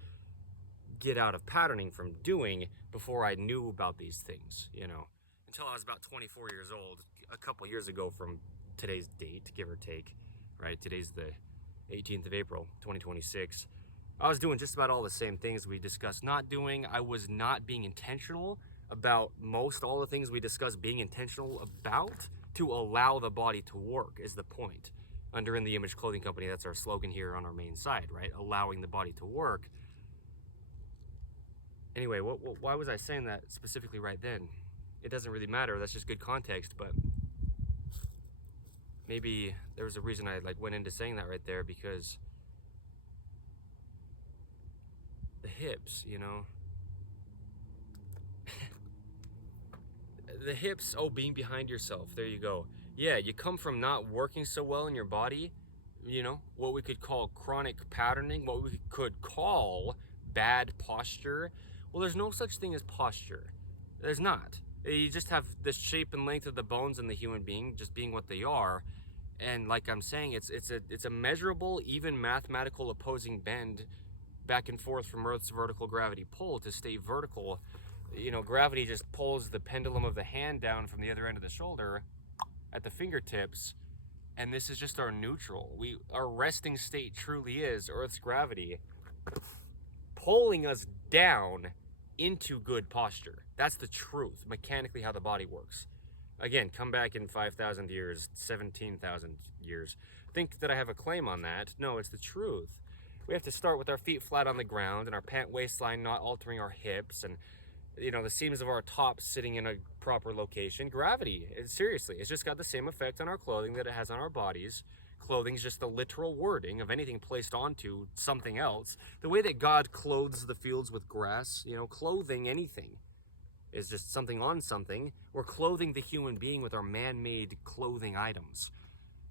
get out of patterning from doing before I knew about these things, you know, until I was about 24 years old, a couple years ago from today's date, give or take, right? Today's the 18th of April, 2026. I was doing just about all the same things we discussed not doing. I was not being intentional about most all the things we discussed being intentional about to allow the body to work is the point. Under In the Image Clothing Company, that's our slogan here on our main site, right? Allowing the body to work. Anyway, why was I saying that specifically right then? It doesn't really matter. That's just good context, but maybe there was a reason I went into saying that right there, because the hips, you know. The hips, oh, being behind yourself. There you go. Yeah, you come from not working so well in your body, you know, what we could call chronic patterning, what we could call bad posture. Well, there's no such thing as posture. There's not. You just have the shape and length of the bones in the human being just being what they are. And like I'm saying, it's a measurable, even mathematical opposing bend back and forth from Earth's vertical gravity pull to stay vertical. You know, gravity just pulls the pendulum of the hand down from the other end of the shoulder at the fingertips, and this is just our neutral. Our resting state truly is Earth's gravity pulling us down into good posture. That's the truth, mechanically how the body works. Again, come back in 5,000 years, 17,000 years. Think that I have a claim on that. No, it's the truth. We have to start with our feet flat on the ground and our pant waistline not altering our hips, and you know, the seams of our tops sitting in a proper location. Gravity, seriously, it's just got the same effect on our clothing that it has on our bodies. Clothing is just the literal wording of anything placed onto something else. The way that God clothes the fields with grass, you know, clothing anything is just something on something. We're clothing the human being with our man-made clothing items.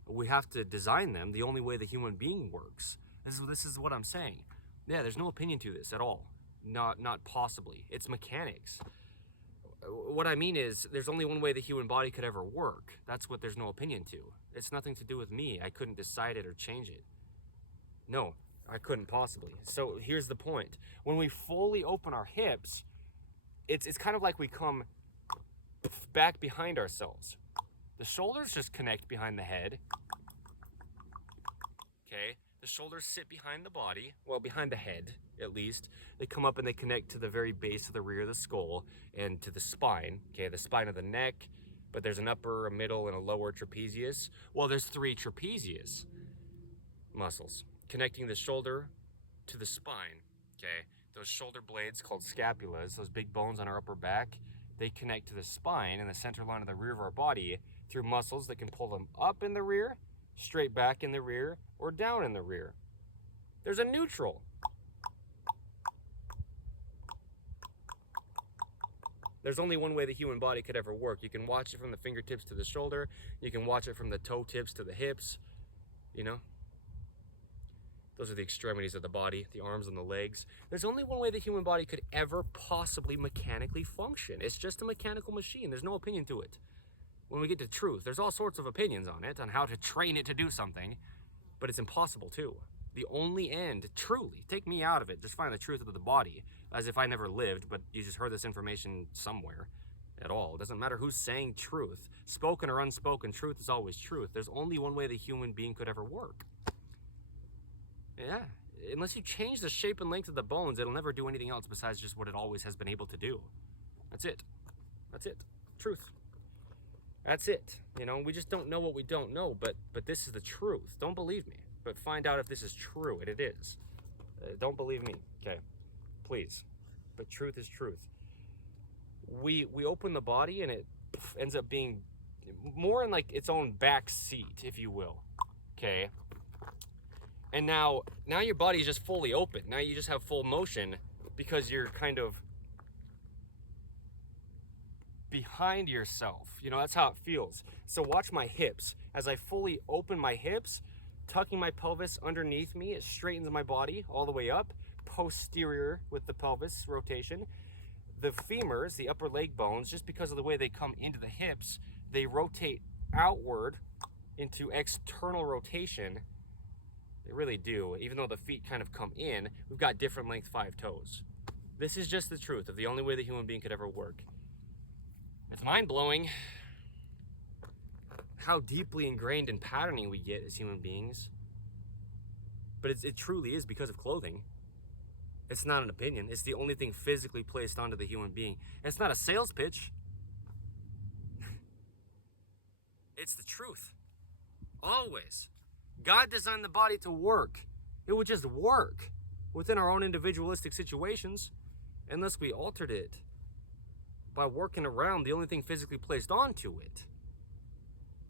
We have to design them the only way the human being works. This is what I'm saying. Yeah, there's no opinion to this at all. Not possibly. It's mechanics. What I mean is, there's only one way the human body could ever work. That's what there's no opinion to. It's nothing to do with me. I couldn't decide it or change it. No, I couldn't possibly. So here's the point. When we fully open our hips, it's kind of like we come back behind ourselves. The shoulders just connect behind the head. Okay? The shoulders sit behind the body, well, behind the head, at least. They come up and they connect to the very base of the rear of the skull and to the spine, okay, the spine of the neck, but there's an upper, a middle, and a lower trapezius. Well, there's 3 trapezius muscles connecting the shoulder to the spine, okay? Those shoulder blades called scapulas, those big bones on our upper back, they connect to the spine and the center line of the rear of our body through muscles that can pull them up in the rear, straight back in the rear, or down in the rear. There's a neutral. There's only one way the human body could ever work. You can watch it from the fingertips to the shoulder. You can watch it from the toe tips to the hips. You know? Those are the extremities of the body, the arms and the legs. There's only one way the human body could ever possibly mechanically function. It's just a mechanical machine. There's no opinion to it. When we get to truth, there's all sorts of opinions on it, on how to train it to do something, but it's impossible too. The only end, truly, take me out of it, just find the truth of the body, as if I never lived, but you just heard this information somewhere at all. It doesn't matter who's saying truth. Spoken or unspoken, truth is always truth. There's only one way the human being could ever work. Yeah, unless you change the shape and length of the bones, it'll never do anything else besides just what it always has been able to do. That's it. That's it. Truth. That's it. You know, we just don't know what we don't know, but this is the truth. Don't believe me, but find out if this is true, and it is. Don't believe me, okay? Please. But truth is truth. We open the body, and it ends up being more in like its own back seat, if you will, okay? And now your body's just fully open. Now you just have full motion because you're kind of behind yourself. You know, that's how it feels. So watch my hips. As I fully open my hips, tucking my pelvis underneath me, it straightens my body all the way up, posterior with the pelvis rotation. The femurs, the upper leg bones, just because of the way they come into the hips, they rotate outward into external rotation. They really do. Even though the feet kind of come in, we've got different length 5 toes. This is just the truth of the only way the human being could ever work. It's mind-blowing how deeply ingrained in patterning we get as human beings. But it truly is because of clothing. It's not an opinion. It's the only thing physically placed onto the human being. And it's not a sales pitch. It's the truth. Always. God designed the body to work. It would just work within our own individualistic situations unless we altered it by working around the only thing physically placed onto it.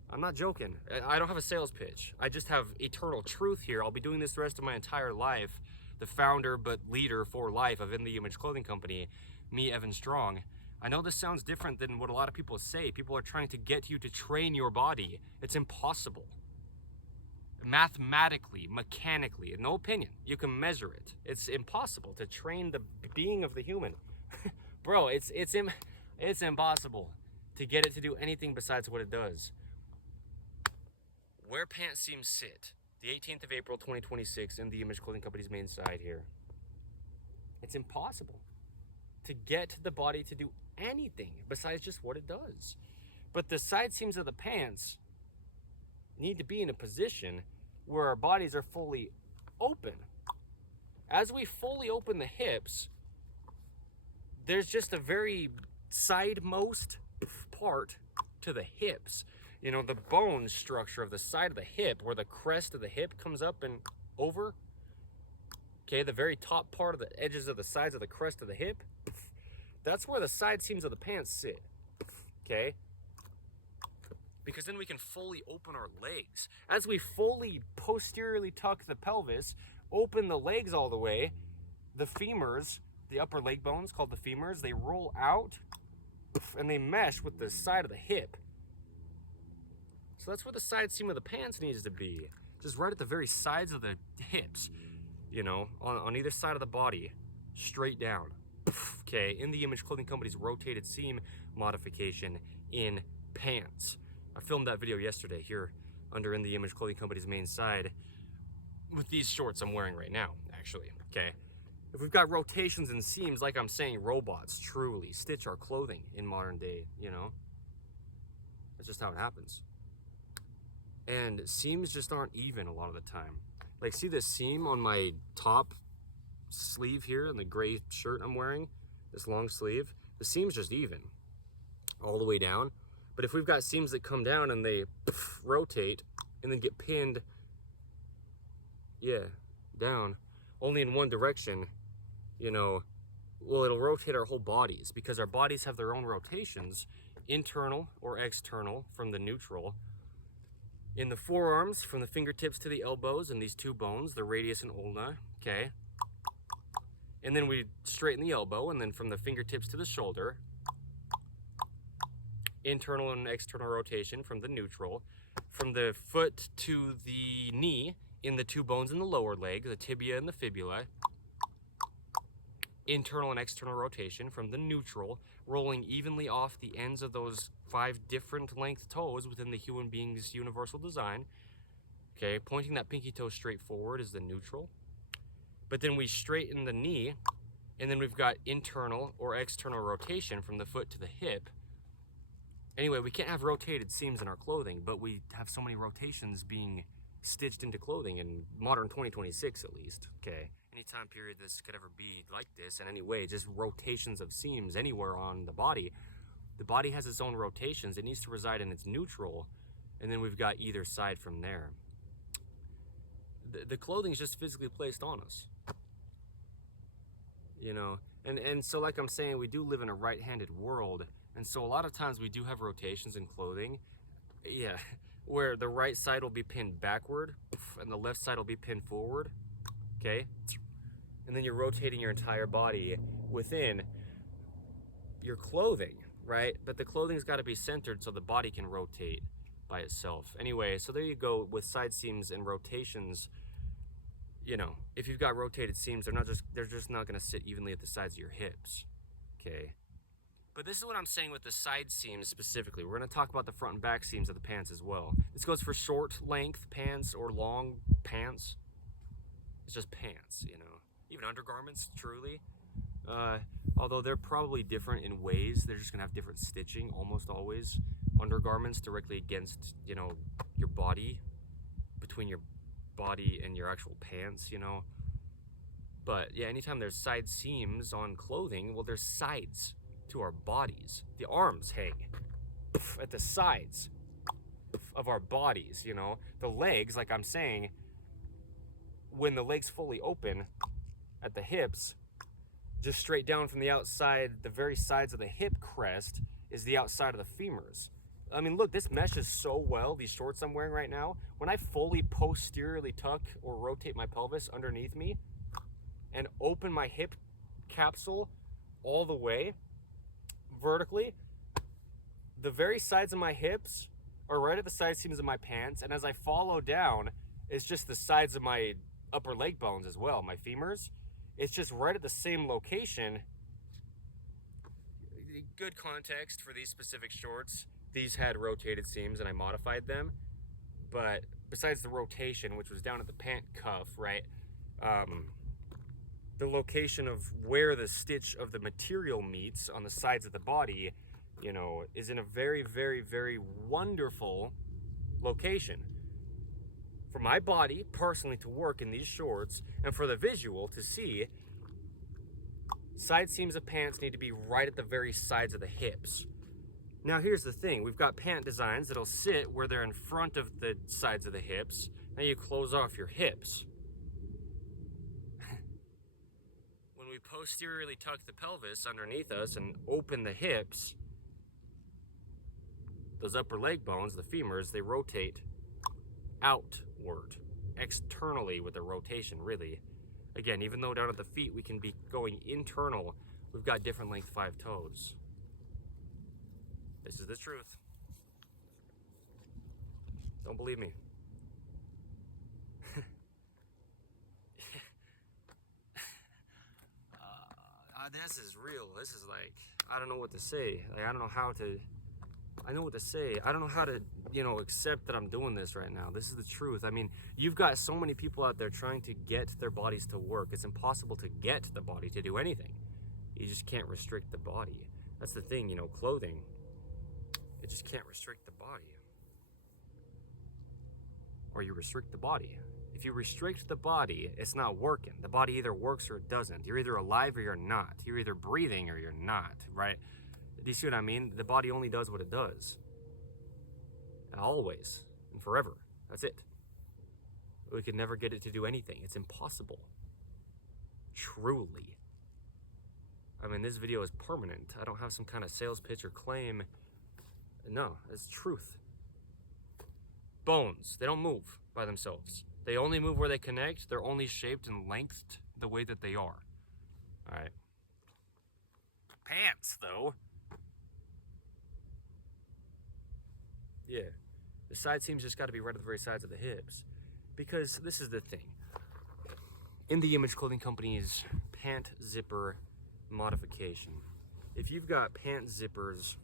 I'm not joking. I don't have a sales pitch. I just have eternal truth here. I'll be doing this the rest of my entire life. The founder but leader for life of In The Image Clothing Company, me, Evan Strong. I know this sounds different than what a lot of people say. People are trying to get you to train your body. It's impossible. Mathematically, mechanically, no opinion. You can measure it. It's impossible to train the being of the human. Bro, it's impossible to get it to do anything besides what it does. Where pant seams sit, the 18th of April, 2026, in the Image Clothing Company's main side here. It's impossible to get the body to do anything besides just what it does. But the side seams of the pants need to be in a position where our bodies are fully open. As we fully open the hips, there's just a very sidemost part to the hips. You know, the bone structure of the side of the hip, where the crest of the hip comes up and over. Okay, the very top part of the edges of the sides of the crest of the hip, that's where the side seams of the pants sit. Okay? Because then we can fully open our legs. As we fully posteriorly tuck the pelvis, open the legs all the way, the femurs, the upper leg bones called the femurs, they roll out and they mesh with the side of the hip. So that's where the side seam of the pants needs to be. Just right at the very sides of the hips, you know, on either side of the body, straight down. Okay, In The Image Clothing Company's rotated seam modification in pants. I filmed that video yesterday here under In The Image Clothing Company's main side with these shorts I'm wearing right now, actually, okay? If we've got rotations and seams, like I'm saying, robots truly stitch our clothing in modern day, you know? That's just how it happens. And seams just aren't even a lot of the time. Like, see this seam on my top sleeve here in the gray shirt I'm wearing? This long sleeve? The seam's just even all the way down. But if we've got seams that come down and they rotate and then get pinned, yeah, down, only in one direction, you know, well, it'll rotate our whole bodies because our bodies have their own rotations, internal or external from the neutral. In the forearms, from the fingertips to the elbows, and these two bones, the radius and ulna, okay? And then we straighten the elbow, and then from the fingertips to the shoulder, internal and external rotation from the neutral. From the foot to the knee, in the two bones in the lower leg, the tibia and the fibula, internal and external rotation from the neutral, rolling evenly off the ends of those 5 different length toes within the human being's universal design. Okay, pointing that pinky toe straight forward is the neutral. But then we straighten the knee, and then we've got internal or external rotation from the foot to the hip. Anyway, we can't have rotated seams in our clothing, but we have so many rotations being stitched into clothing in modern 2026 at least, okay? Any time period this could ever be like this in any way, just rotations of seams anywhere on the body. The body has its own rotations. It needs to reside in its neutral, and then we've got either side from there. The clothing is just physically placed on us, you know? And so like I'm saying, we do live in a right-handed world, and so a lot of times we do have rotations in clothing, yeah, where the right side will be pinned backward and the left side will be pinned forward, okay? And then you're rotating your entire body within your clothing, right? But the clothing's got to be centered so the body can rotate by itself. Anyway, so there you go with side seams and rotations. You know, if you've got rotated seams, they're just not going to sit evenly at the sides of your hips, okay? But this is what I'm saying with the side seams specifically. We're going to talk about the front and back seams of the pants as well. This goes for short length pants or long pants. It's just pants, you know. Even undergarments, truly. Although they're probably different in ways. They're just going to have different stitching almost always. Undergarments directly against, you know, your body, between your body and your actual pants, you know. But yeah, anytime there's side seams on clothing, well, there's sides to our bodies. The arms hang at the sides of our bodies, you know. The legs, like I'm saying, when the legs fully open at the hips, just straight down from the outside, the very sides of the hip crest is the outside of the femurs. I mean, look, this meshes so well, these shorts I'm wearing right now. When I fully posteriorly tuck or rotate my pelvis underneath me and open my hip capsule all the way vertically, the very sides of my hips are right at the side seams of my pants, and as I follow down, it's just the sides of my upper leg bones as well, my femurs. It's just right at the same location. Good context for these specific shorts. These had rotated seams and I modified them, but besides the rotation, which was down at the pant cuff, right, the location of where the stitch of the material meets on the sides of the body, you know, is in a very, very, very wonderful location for my body personally to work in these shorts, and for the visual to see. Side seams of pants need to be right at the very sides of the hips. Now here's the thing, we've got pant designs that'll sit where they're in front of the sides of the hips. Now you close off your hips. When we posteriorly tuck the pelvis underneath us and open the hips, those upper leg bones, the femurs, they rotate outward, externally with the rotation, really. Again, even though down at the feet we can be going internal, we've got different length 5 toes. This is the truth. Don't believe me. This is real. This is like, I don't know what to say. Like, I don't know how to, I know what to say. I don't know how to, you know, accept that I'm doing this right now. This is the truth. I mean, you've got so many people out there trying to get their bodies to work. It's impossible to get the body to do anything. You just can't restrict the body. That's the thing, you know, clothing. It just can't restrict the body. Or you restrict the body. If you restrict the body, it's not working. The body either works or it doesn't. You're either alive or you're not. You're either breathing or you're not, right? Do you see what I mean? The body only does what it does. Always and forever. That's it. We could never get it to do anything. It's impossible. Truly. I mean, this video is permanent. I don't have some kind of sales pitch or claim. No, it's truth. Bones, they don't move by themselves. They only move where they connect. They're only shaped and lengthed the way that they are. All right. Pants, though. Yeah. The side seams just got to be right at the very sides of the hips. Because this is the thing. In the Image Clothing Company's pant zipper modification, if you've got pant zippers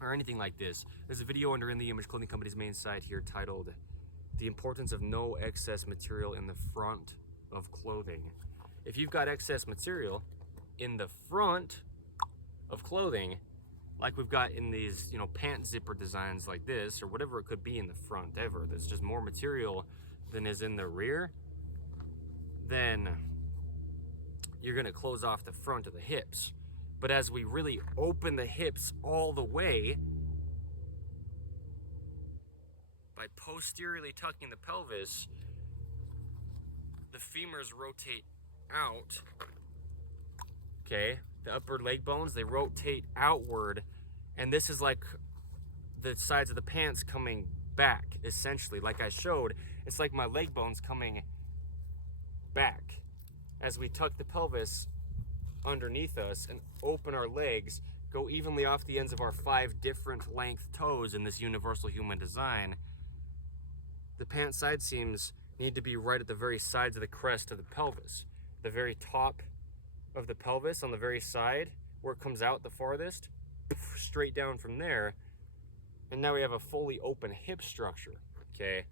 or anything like this, there's a video under In the Image Clothing Company's main site here titled The Importance of No Excess Material in the Front of Clothing. If you've got excess material in the front of clothing, like we've got in these, pant zipper designs like this, or whatever it could be in the front ever, there's just more material than is in the rear, then you're gonna close off the front of the hips. But as we really open the hips all the way, by posteriorly tucking the pelvis, the femurs rotate out, okay? The upper leg bones, they rotate outward, and this is like the sides of the pants coming back, essentially. Like I showed, it's like my leg bones coming back as we tuck the pelvis underneath us and open our legs, go evenly off the ends of our 5 different length toes in this universal human design. The pant side seams need to be right at the very sides of the crest of the pelvis, the very top of the pelvis on the very side where it comes out the farthest, straight down from there, and now we have a fully open hip structure. Okay,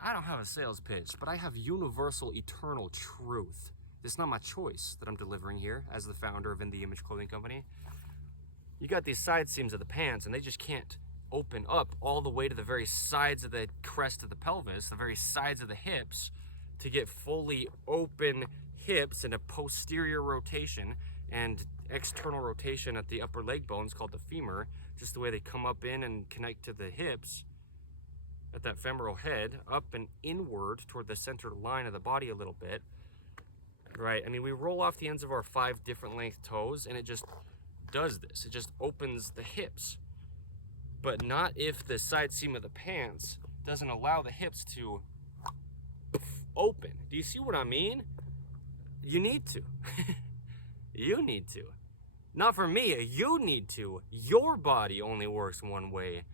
I don't have a sales pitch, but I have universal eternal truth. This is not my choice that I'm delivering here as the founder of In the Image Clothing Company. You got these side seams of the pants, and they just can't open up all the way to the very sides of the crest of the pelvis, the very sides of the hips, to get fully open hips and a posterior rotation and external rotation at the upper leg bones called the femur, just the way they come up in and connect to the hips at that femoral head, up and inward toward the center line of the body a little bit, right? I mean, we roll off the ends of our 5 different length toes, and it just does this. It just opens the hips, but not if the side seam of the pants doesn't allow the hips to open. Do you see what I mean? You need to. You need to. Not for me, you need to. Your body only works one way,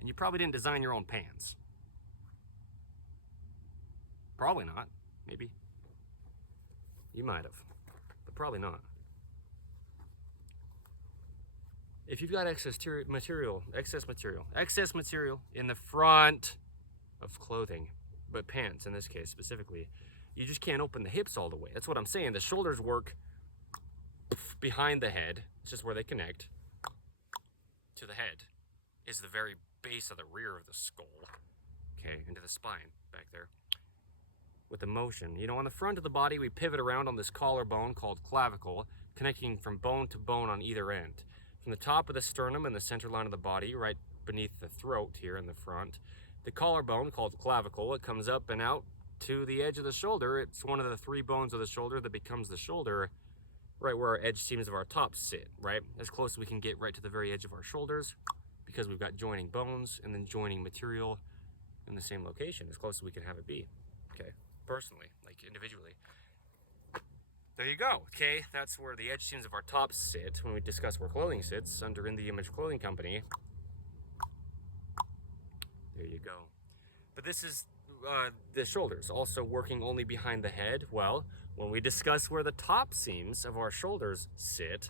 and you probably didn't design your own pants. Probably not. Maybe. You might have, but probably not. If you've got excess material in the front of clothing, but pants in this case specifically, you just can't open the hips all the way. That's what I'm saying. The shoulders work behind the head. It's just where they connect to the head is the very base of the rear of the skull, okay, into the spine back there with the motion. On the front of the body, we pivot around on this collarbone called clavicle, connecting from bone to bone on either end. From the top of the sternum and the center line of the body, right beneath the throat here in the front, the collarbone called clavicle, it comes up and out to the edge of the shoulder. It's one of the 3 bones of the shoulder that becomes the shoulder, right where our edge seams of our top sit, right? As close as we can get right to the very edge of our shoulders, because we've got joining bones and then joining material in the same location, as close as we can have it be, okay? Personally, like individually. There you go, okay? That's where the edge seams of our top sit when we discuss where clothing sits under In the Image Clothing Company. There you go. But this is the shoulders, also working only behind the head. Well, when we discuss where the top seams of our shoulders sit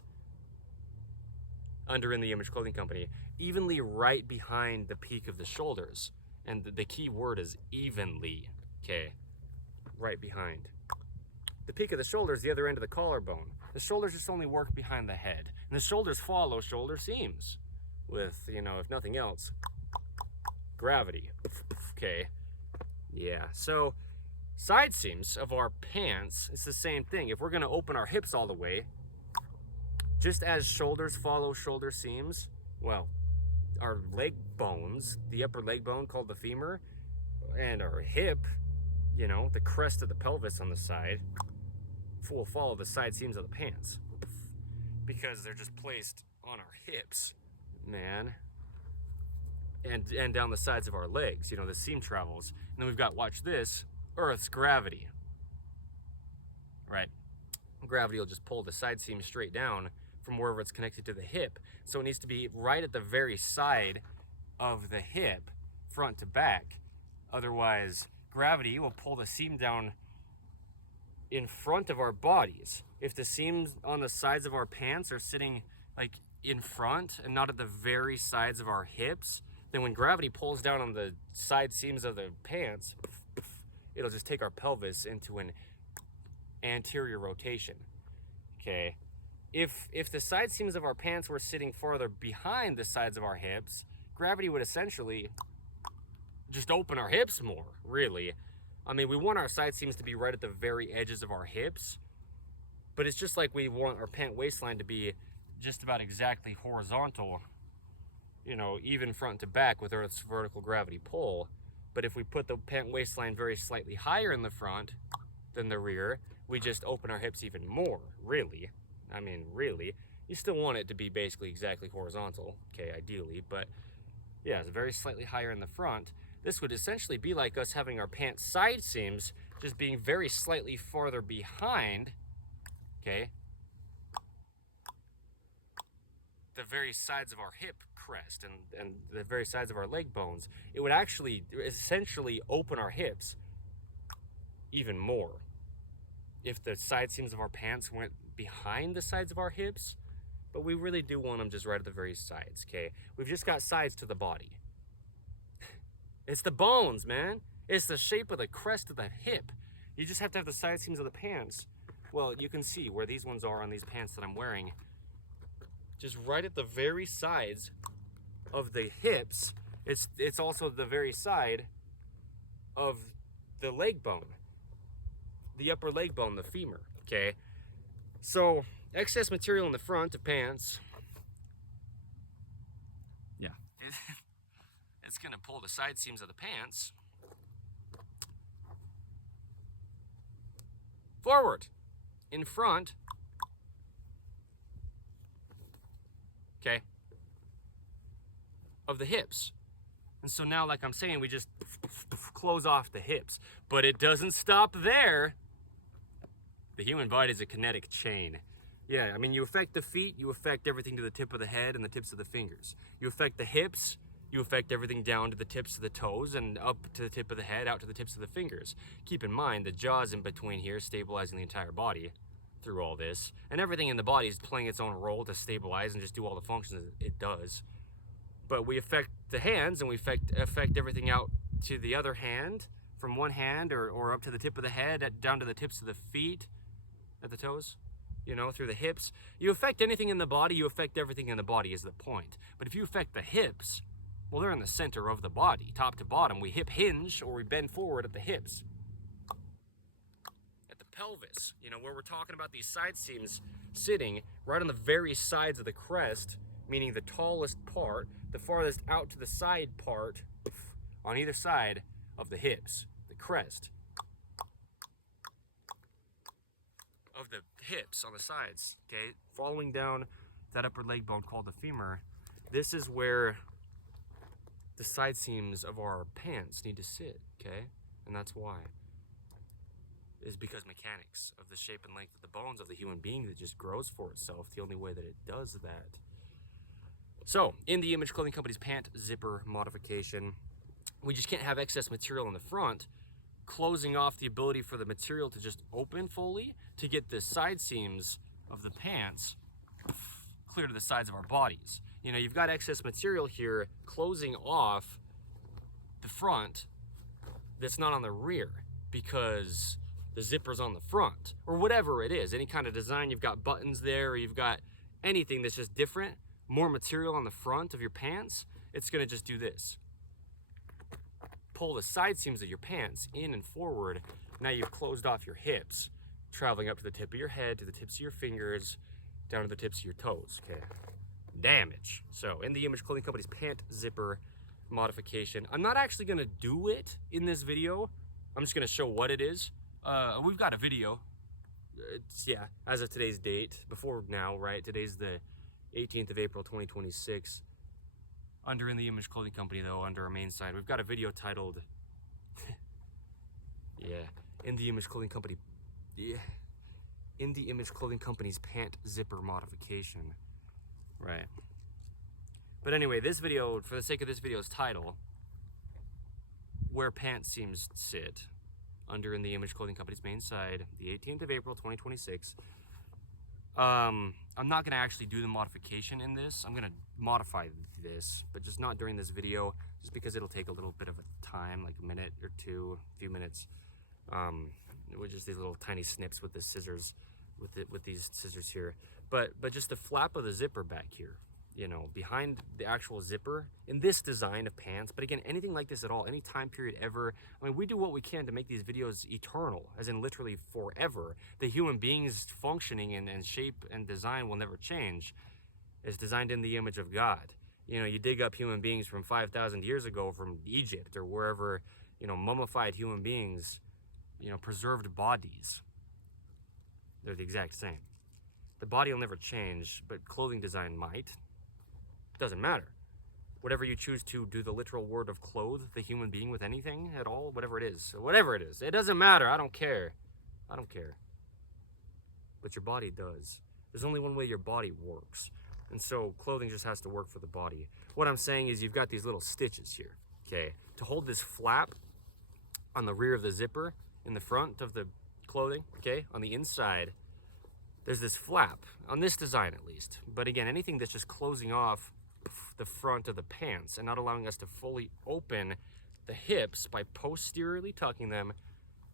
under In the Image Clothing Company, evenly right behind the peak of the shoulders. And the key word is evenly, okay? Right behind. The peak of the shoulder is the other end of the collarbone. The shoulders just only work behind the head. And the shoulders follow shoulder seams with, if nothing else, gravity, okay? Yeah, so side seams of our pants, it's the same thing. If we're gonna open our hips all the way, just as shoulders follow shoulder seams, well, our leg bones, the upper leg bone called the femur, and our hip, the crest of the pelvis on the side, will follow the side seams of the pants because they're just placed on our hips, man, and down the sides of our legs. You know, the seam travels. And then we've got, watch this, Earth's gravity, right? Gravity will just pull the side seam straight down from wherever it's connected to the hip. So it needs to be right at the very side of the hip, front to back. Otherwise, gravity will pull the seam down in front of our bodies. If the seams on the sides of our pants are sitting like in front and not at the very sides of our hips, then when gravity pulls down on the side seams of the pants, it'll just take our pelvis into an anterior rotation. Okay, if the side seams of our pants were sitting farther behind the sides of our hips, gravity would essentially just open our hips more, really. I mean, we want our side seams to be right at the very edges of our hips, but it's just like we want our pant waistline to be just about exactly horizontal, you know, even front to back with Earth's vertical gravity pull. But if we put the pant waistline very slightly higher in the front than the rear, we just open our hips even more, really. I mean, really. You still want it to be basically exactly horizontal, okay, ideally, but yeah, it's very slightly higher in the front. This would essentially be like us having our pant side seams just being very slightly farther behind, okay, the very sides of our hip crest and the very sides of our leg bones. It would actually essentially open our hips even more if the side seams of our pants went behind the sides of our hips, but we really do want them just right at the very sides, okay? We've just got sides to the body. It's the bones, man. It's the shape of the crest of the hip. You just have to have the side seams of the pants. Well, you can see where these ones are on these pants that I'm wearing. Just right at the very sides of the hips. It's also the very side of the leg bone. The upper leg bone, the femur, okay? So, excess material in the front of pants. Yeah. It's gonna pull the side seams of the pants forward, in front, okay, of the hips. And so now, like I'm saying, we just close off the hips, but it doesn't stop there. The human body is a kinetic chain. Yeah, I mean, you affect the feet, you affect everything to the tip of the head and the tips of the fingers. You affect the hips, you affect everything down to the tips of the toes and up to the tip of the head, out to the tips of the fingers. Keep in mind, the jaw's in between here, stabilizing the entire body through all this. And everything in the body is playing its own role to stabilize and just do all the functions it does. But we affect the hands, and we affect everything out to the other hand, from one hand or up to the tip of the head, down to the tips of the feet, at the toes, you know, through the hips. You affect anything in the body, you affect everything in the body is the point. But if you affect the hips, well, they're in the center of the body, top to bottom. We hip hinge or we bend forward at the hips. At the pelvis, you know, where we're talking about these side seams sitting right on the very sides of the crest, meaning the tallest part, the farthest out to the side part on either side of the hips, the crest of the hips on the sides, okay? Following down that upper leg bone called the femur, this is where the side seams of our pants need to sit, okay? And that's why. Is because mechanics of the shape and length of the bones of the human being that just grows for itself, the only way that it does that. So, in the Image Clothing Company's pant zipper modification, we just can't have excess material in the front, closing off the ability for the material to just open fully to get the side seams of the pants clear to the sides of our bodies. You know, you've got excess material here closing off the front that's not on the rear because the zipper's on the front, or whatever it is, any kind of design. You've got buttons there, or you've got anything that's just different, more material on the front of your pants, it's gonna just do this. Pull the side seams of your pants in and forward. Now you've closed off your hips, traveling up to the tip of your head, to the tips of your fingers, down to the tips of your toes, okay? Damage. So, in the Image Clothing Company's pant zipper modification, I'm not actually gonna do it in this video. I'm just gonna show what it is. We've got a video yeah, as of today's date, before now, right? Today's the 18th of April, 2026. Under In The Image Clothing Company, though, under our main site, we've got a video titled, yeah, In The Image Clothing Company, yeah, In The Image Clothing Company's pant zipper modification, right? But anyway, this video, for the sake of this video's title, Where Pant Seams Sit, under In The Image Clothing Company's main site, the 18th of April, 2026. I'm not gonna actually do the modification in this. I'm gonna modify this, but just not during this video, just because it'll take a little bit of a time, like a minute or two, a few minutes. With just these little tiny snips with the scissors, with these scissors here. But just the flap of the zipper back here, you know, behind the actual zipper in this design of pants. But again, anything like this at all, any time period ever, I mean, we do what we can to make these videos eternal, as in literally forever. The human being's functioning and shape and design will never change. It's designed in the image of God. You know, you dig up human beings from 5,000 years ago from Egypt or wherever, you know, mummified human beings, you know, preserved bodies. They're the exact same. The body will never change, but clothing design might. Doesn't matter. Whatever you choose to do the literal word of clothe the human being with anything at all, whatever it is, it doesn't matter. I don't care. I don't care. But your body does. There's only one way your body works. And so clothing just has to work for the body. What I'm saying is you've got these little stitches here, okay? To hold this flap on the rear of the zipper in the front of the clothing, okay? On the inside, there's this flap, on this design at least. But again, anything that's just closing off the front of the pants and not allowing us to fully open the hips by posteriorly tucking them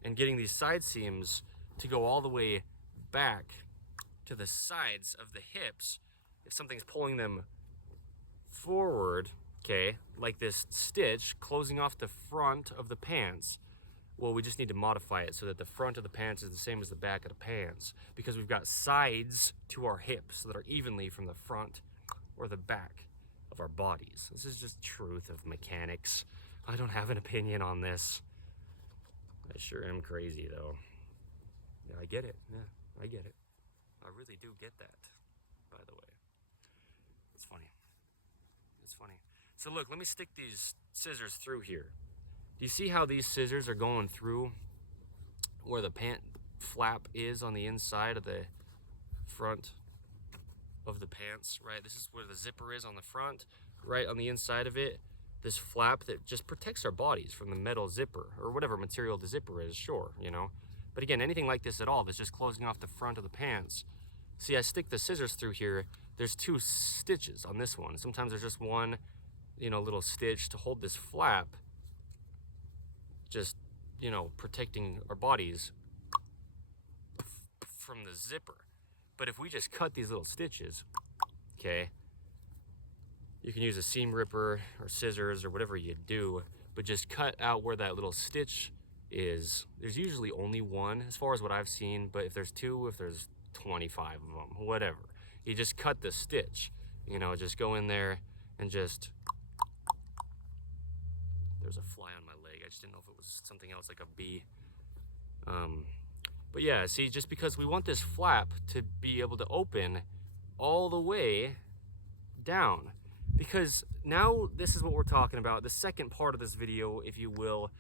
and getting these side seams to go all the way back to the sides of the hips. If something's pulling them forward, okay, like this stitch closing off the front of the pants, well, we just need to modify it so that the front of the pants is the same as the back of the pants, because we've got sides to our hips that are evenly from the front or the back of our bodies. This is just truth of mechanics. I don't have an opinion on this. I sure am crazy, though. Yeah, I get it. Yeah, I get it. I really do get that, by the way. It's funny. It's funny. So look, let me stick these scissors through here. Do you see how these scissors are going through where the pant flap is on the inside of the front of the pants, right? This is where the zipper is on the front, right on the inside of it. This flap that just protects our bodies from the metal zipper or whatever material the zipper is, sure, you know. But again, anything like this at all that's just closing off the front of the pants. See, I stick the scissors through here. There's two stitches on this one. Sometimes there's just one, you know, little stitch to hold this flap, just, you know, protecting our bodies from the zipper. But if we just cut these little stitches, okay, you can use a seam ripper or scissors or whatever you do, but just cut out where that little stitch is. There's usually only one as far as what I've seen, but if there's two, if there's 25 of them, whatever, you just cut the stitch, you know, just go in there and just, there's a fly on my leg. I just didn't know if it was something else like a bee. But yeah, see, just because we want this flap to be able to open all the way down, because now this is what we're talking about, the second part of this video, if you will.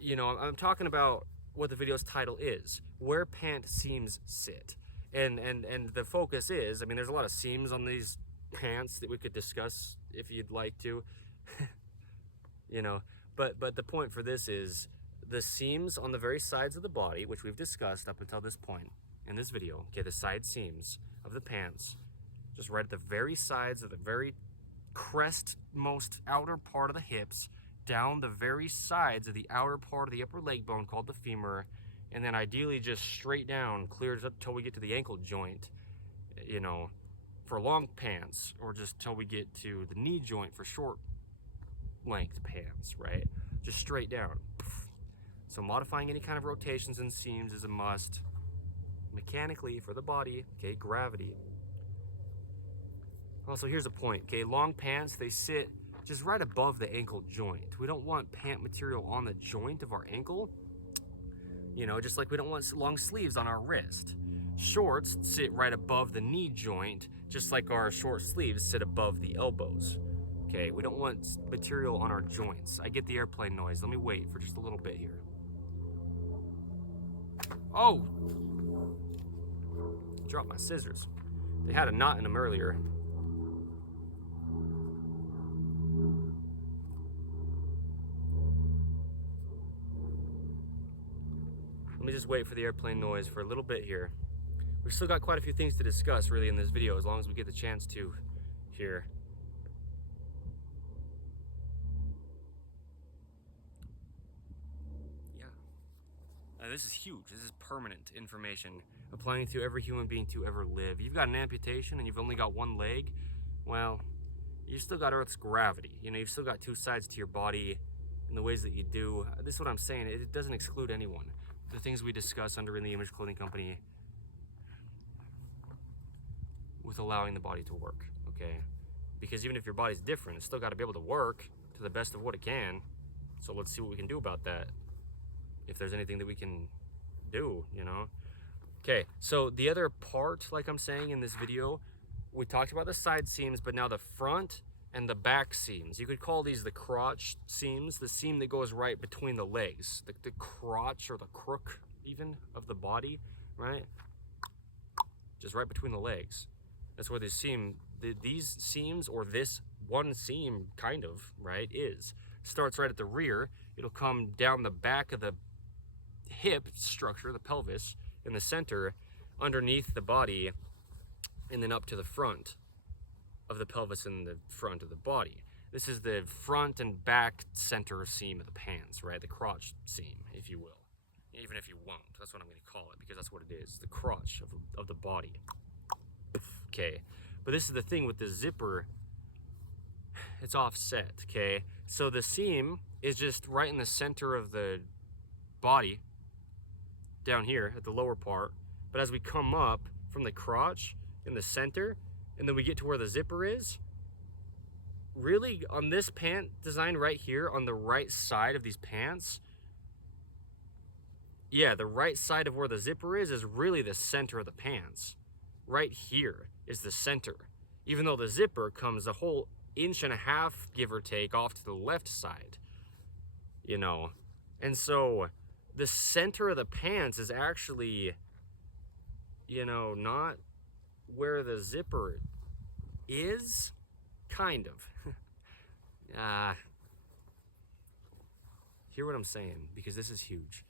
You know, I'm talking about what the video's title is, Where Pant Seams Sit. And the focus is, I mean, there's a lot of seams on these pants that we could discuss if you'd like to, you know, but the point for this is the seams on the very sides of the body, which we've discussed up until this point in this video, okay, the side seams of the pants, just right at the very sides of the very crest-most outer part of the hips, down the very sides of the outer part of the upper leg bone called the femur, and then ideally just straight down, clears up till we get to the ankle joint, you know, for long pants, or just till we get to the knee joint for short length pants, right? Just straight down. So modifying any kind of rotations and seams is a must mechanically for the body, okay, gravity. Also, here's a point, okay, long pants, they sit just right above the ankle joint. We don't want pant material on the joint of our ankle. You know, just like we don't want long sleeves on our wrist. Shorts sit right above the knee joint, just like our short sleeves sit above the elbows. Okay, we don't want material on our joints. I get the airplane noise. Let me wait for just a little bit here. Oh! Dropped my scissors. They had a knot in them earlier. Let me just wait for the airplane noise for a little bit here. We've still got quite a few things to discuss really in this video, as long as we get the chance to here. Yeah. This is huge. This is permanent information applying to every human being to ever live. You've got an amputation and you've only got one leg, well, you've still got Earth's gravity. You know, you've still got two sides to your body in the ways that you do. This is what I'm saying. It doesn't exclude anyone. The things we discuss under In the Image Clothing Company with allowing the body to work, okay? Because even if your body's different, it's still got to be able to work to the best of what it can. So let's see what we can do about that. If there's anything that we can do, you know? Okay, so the other part, like I'm saying in this video, we talked about the side seams, but now the front and the back seams. You could call these the crotch seams, the seam that goes right between the legs, the crotch or the crook even of the body, right? Just right between the legs. That's where these seams, or this one seam kind of, right, starts right at the rear. It'll come down the back of the hip structure, the pelvis, in the center, underneath the body, and then up to the front of the pelvis and the front of the body. This is the front and back center seam of the pants, right? The crotch seam, if you will. Even if you won't, that's what I'm going to call it, because that's what it is, the crotch of the body. Okay, but this is the thing with the zipper, it's offset, okay? So the seam is just right in the center of the body, down here at the lower part, but as we come up from the crotch in the center, and then we get to where the zipper is, really on this pant design right here, on the right side of these pants, yeah, the right side of where the zipper is really the center of the pants. Right here is the center, even though the zipper comes a whole 1.5 inches, give or take, off to the left side, you know. And so the center of the pants is actually, you know, not where the zipper is, kind of. Hear what I'm saying, because this is huge.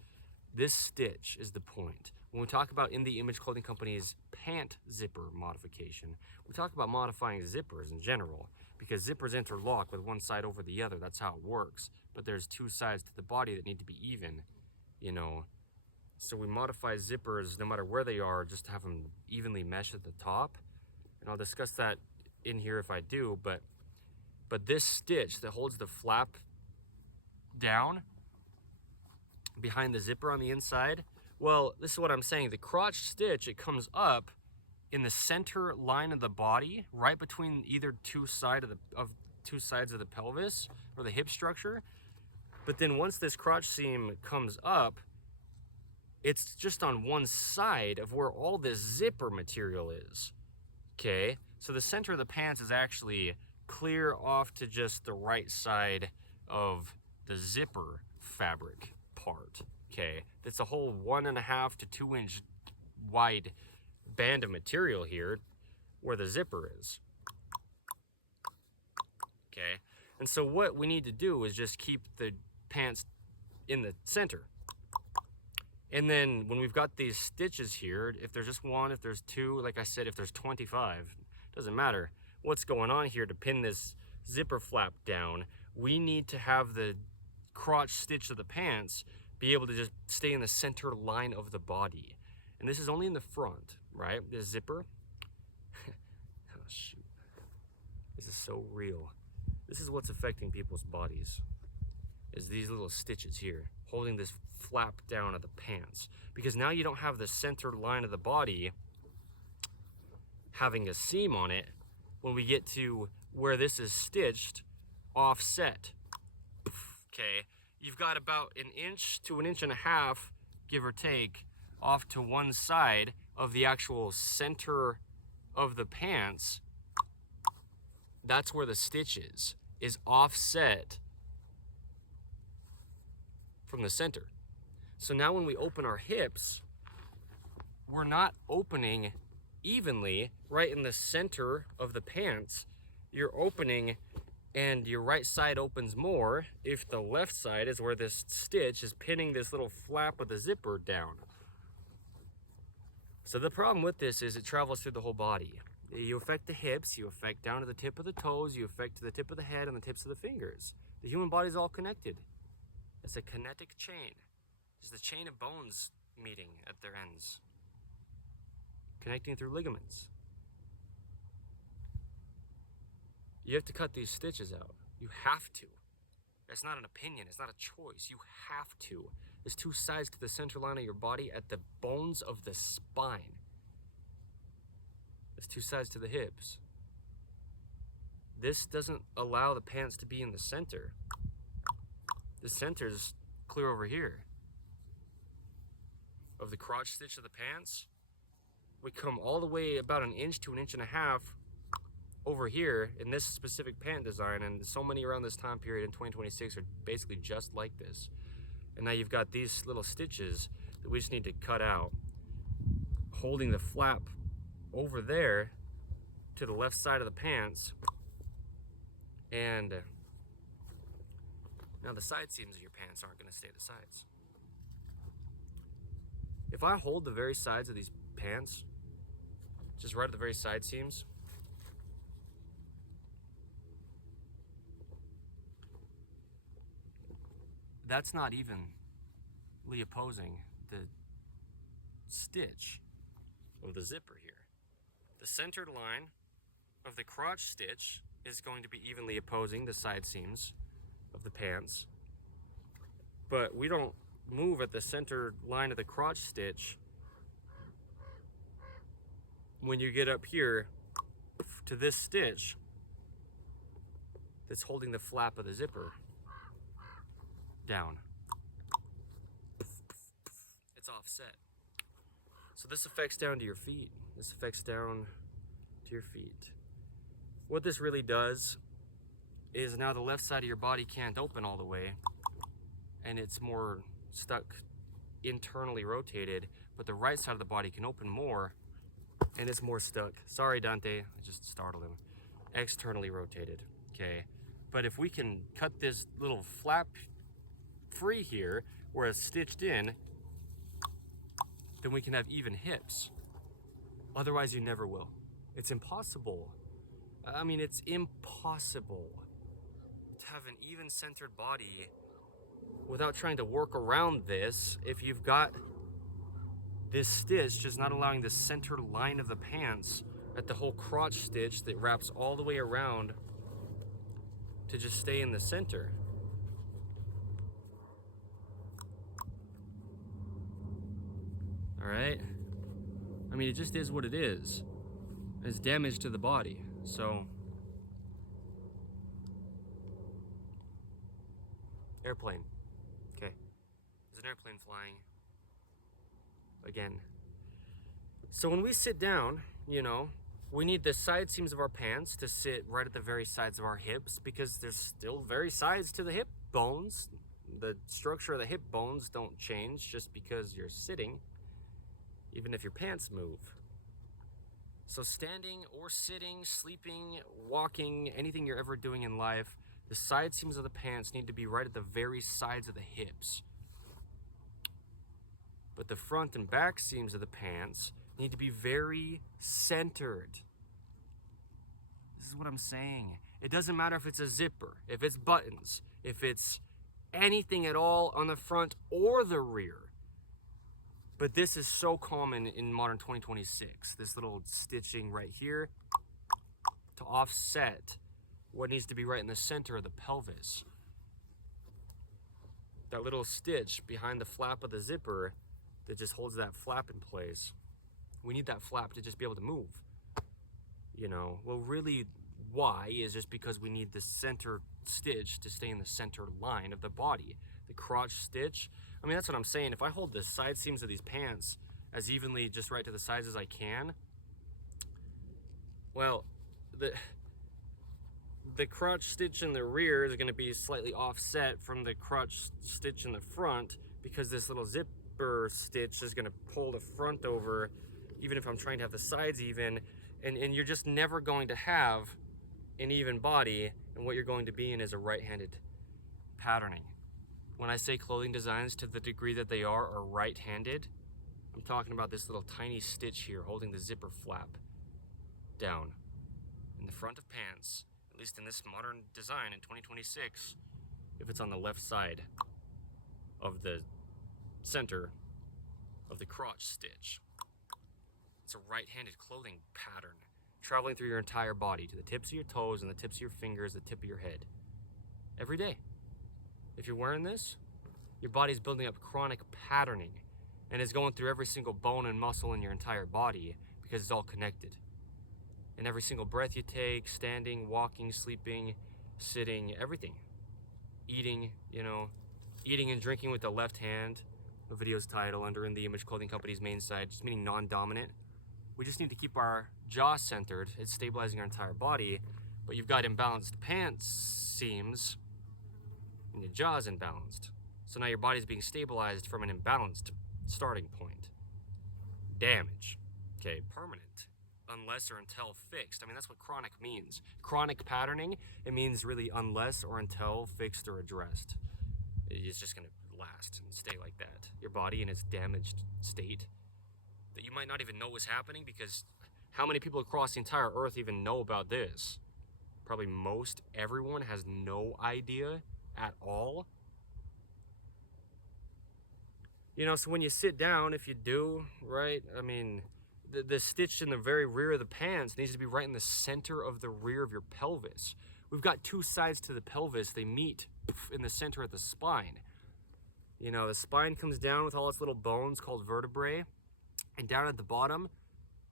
This stitch is the point. When we talk about In the Image Clothing Company's pant zipper modification, we talk about modifying zippers in general, because zippers interlock with one side over the other. That's how it works. But there's two sides to the body that need to be even, you know. So we modify zippers no matter where they are, just to have them evenly mesh at the top. And I'll discuss that in here if I do, but this stitch that holds the flap down behind the zipper on the inside, well, this is what I'm saying. The crotch stitch, it comes up in the center line of the body, right between either two sides of the pelvis or the hip structure. But then once this crotch seam comes up, it's just on one side of where all this zipper material is. Okay, so the center of the pants is actually clear off to just the right side of the zipper fabric part. Okay, that's a whole 1.5 to 2 inch wide band of material here where the zipper is. Okay, and so what we need to do is just keep the pants in the center. And then when we've got these stitches here, if there's just one, if there's two, like I said, if there's 25, doesn't matter what's going on here to pin this zipper flap down. We need to have the crotch stitch of the pants be able to just stay in the center line of the body. And this is only in the front, right? The zipper. Oh, shoot. This is so real. This is what's affecting people's bodies, is these little stitches here, holding this flap down of the pants. Because now you don't have the center line of the body having a seam on it when we get to where this is stitched offset. Okay, you've got about 1 inch to 1.5 inches give or take, off to one side of the actual center of the pants. That's where the stitch is offset from the center. So now when we open our hips, we're not opening evenly right in the center of the pants. You're opening and your right side opens more if the left side is where this stitch is pinning this little flap of the zipper down. So the problem with this is it travels through the whole body. You affect the hips, you affect down to the tip of the toes, you affect to the tip of the head and the tips of the fingers. The human body is all connected. It's a kinetic chain. It's the chain of bones meeting at their ends, connecting through ligaments. You have to cut these stitches out. You have to. That's not an opinion, it's not a choice. You have to. There's two sides to the center line of your body at the bones of the spine. There's two sides to the hips. This doesn't allow the pants to be in the center. The center's clear over here. Of the crotch stitch of the pants, we come all the way about an inch to an inch and a half over here in this specific pant design, and so many around this time period in 2026 are basically just like this. And now you've got these little stitches that we just need to cut out, holding the flap over there to the left side of the pants. And now the side seams of your pants aren't going to stay the sides. If I hold the very sides of these pants, just right at the very side seams, that's not evenly opposing the stitch of the zipper here. The centered line of the crotch stitch is going to be evenly opposing the side seams of the pants, but we don't move at the center line of the crotch stitch when you get up here to this stitch that's holding the flap of the zipper down. It's offset. So this affects down to your feet. This affects down to your feet. What this really does is now the left side of your body can't open all the way, and it's more stuck internally rotated, but the right side of the body can open more and it's more stuck. Sorry, Dante, I just startled him. Externally rotated, okay? But if we can cut this little flap free here where it's stitched in, then we can have even hips. Otherwise you never will. It's impossible. I mean, it's impossible to have an even centered body without trying to work around this if you've got this stitch just not allowing the center line of the pants at the whole crotch stitch that wraps all the way around to just stay in the center. All right? I mean, it just is what it is. It's damage to the body. So, airplane. Okay. There's an airplane flying. Again. So when we sit down, you know, we need the side seams of our pants to sit right at the very sides of our hips because there's still very sides to the hip bones. The structure of the hip bones don't change just because you're sitting, even if your pants move. So standing or sitting, sleeping, walking, anything you're ever doing in life, the side seams of the pants need to be right at the very sides of the hips. But the front and back seams of the pants need to be very centered. This is what I'm saying. It doesn't matter if it's a zipper, if it's buttons, if it's anything at all on the front or the rear. But this is so common in modern 2026. This little stitching right here to offset what needs to be right in the center of the pelvis. That little stitch behind the flap of the zipper that just holds that flap in place. We need that flap to just be able to move. You know, well, really why is just because we need the center stitch to stay in the center line of the body. The crotch stitch, I mean, that's what I'm saying. If I hold the side seams of these pants as evenly just right to the sides as I can, well, the crotch stitch in the rear is going to be slightly offset from the crotch stitch in the front, because this little zipper stitch is going to pull the front over, even if I'm trying to have the sides even, and you're just never going to have an even body, and what you're going to be in is a right-handed patterning. When I say clothing designs to the degree that they are right-handed, I'm talking about this little tiny stitch here holding the zipper flap down in the front of pants, at least in this modern design in 2026, if it's on the left side of the center of the crotch stitch. It's a right-handed clothing pattern traveling through your entire body, to the tips of your toes and the tips of your fingers, the tip of your head. Every day. If you're wearing this, your body's building up chronic patterning, and it's going through every single bone and muscle in your entire body, because it's all connected. And every single breath you take, standing, walking, sleeping, sitting, everything. Eating, eating and drinking with the left hand. The video's title under In the Image Clothing Company's main side, just meaning non-dominant. We just need to keep our jaw centered. It's stabilizing our entire body, but you've got imbalanced pants seams and your jaw's imbalanced. So now your body's being stabilized from an imbalanced starting point. Damage. Okay, permanent. Unless or until fixed. I mean, that's what chronic means. Chronic patterning, it means really unless or until fixed or addressed. It's just gonna last and stay like that. Your body in its damaged state that you might not even know is happening, because how many people across the entire earth even know about this? Probably most everyone has no idea at all. So when you sit down, if you do, right, I mean, the stitch in the very rear of the pants needs to be right in the center of the rear of your pelvis. We've got two sides to the pelvis. They meet in the center of the spine. The spine comes down with all its little bones called vertebrae, and down at the bottom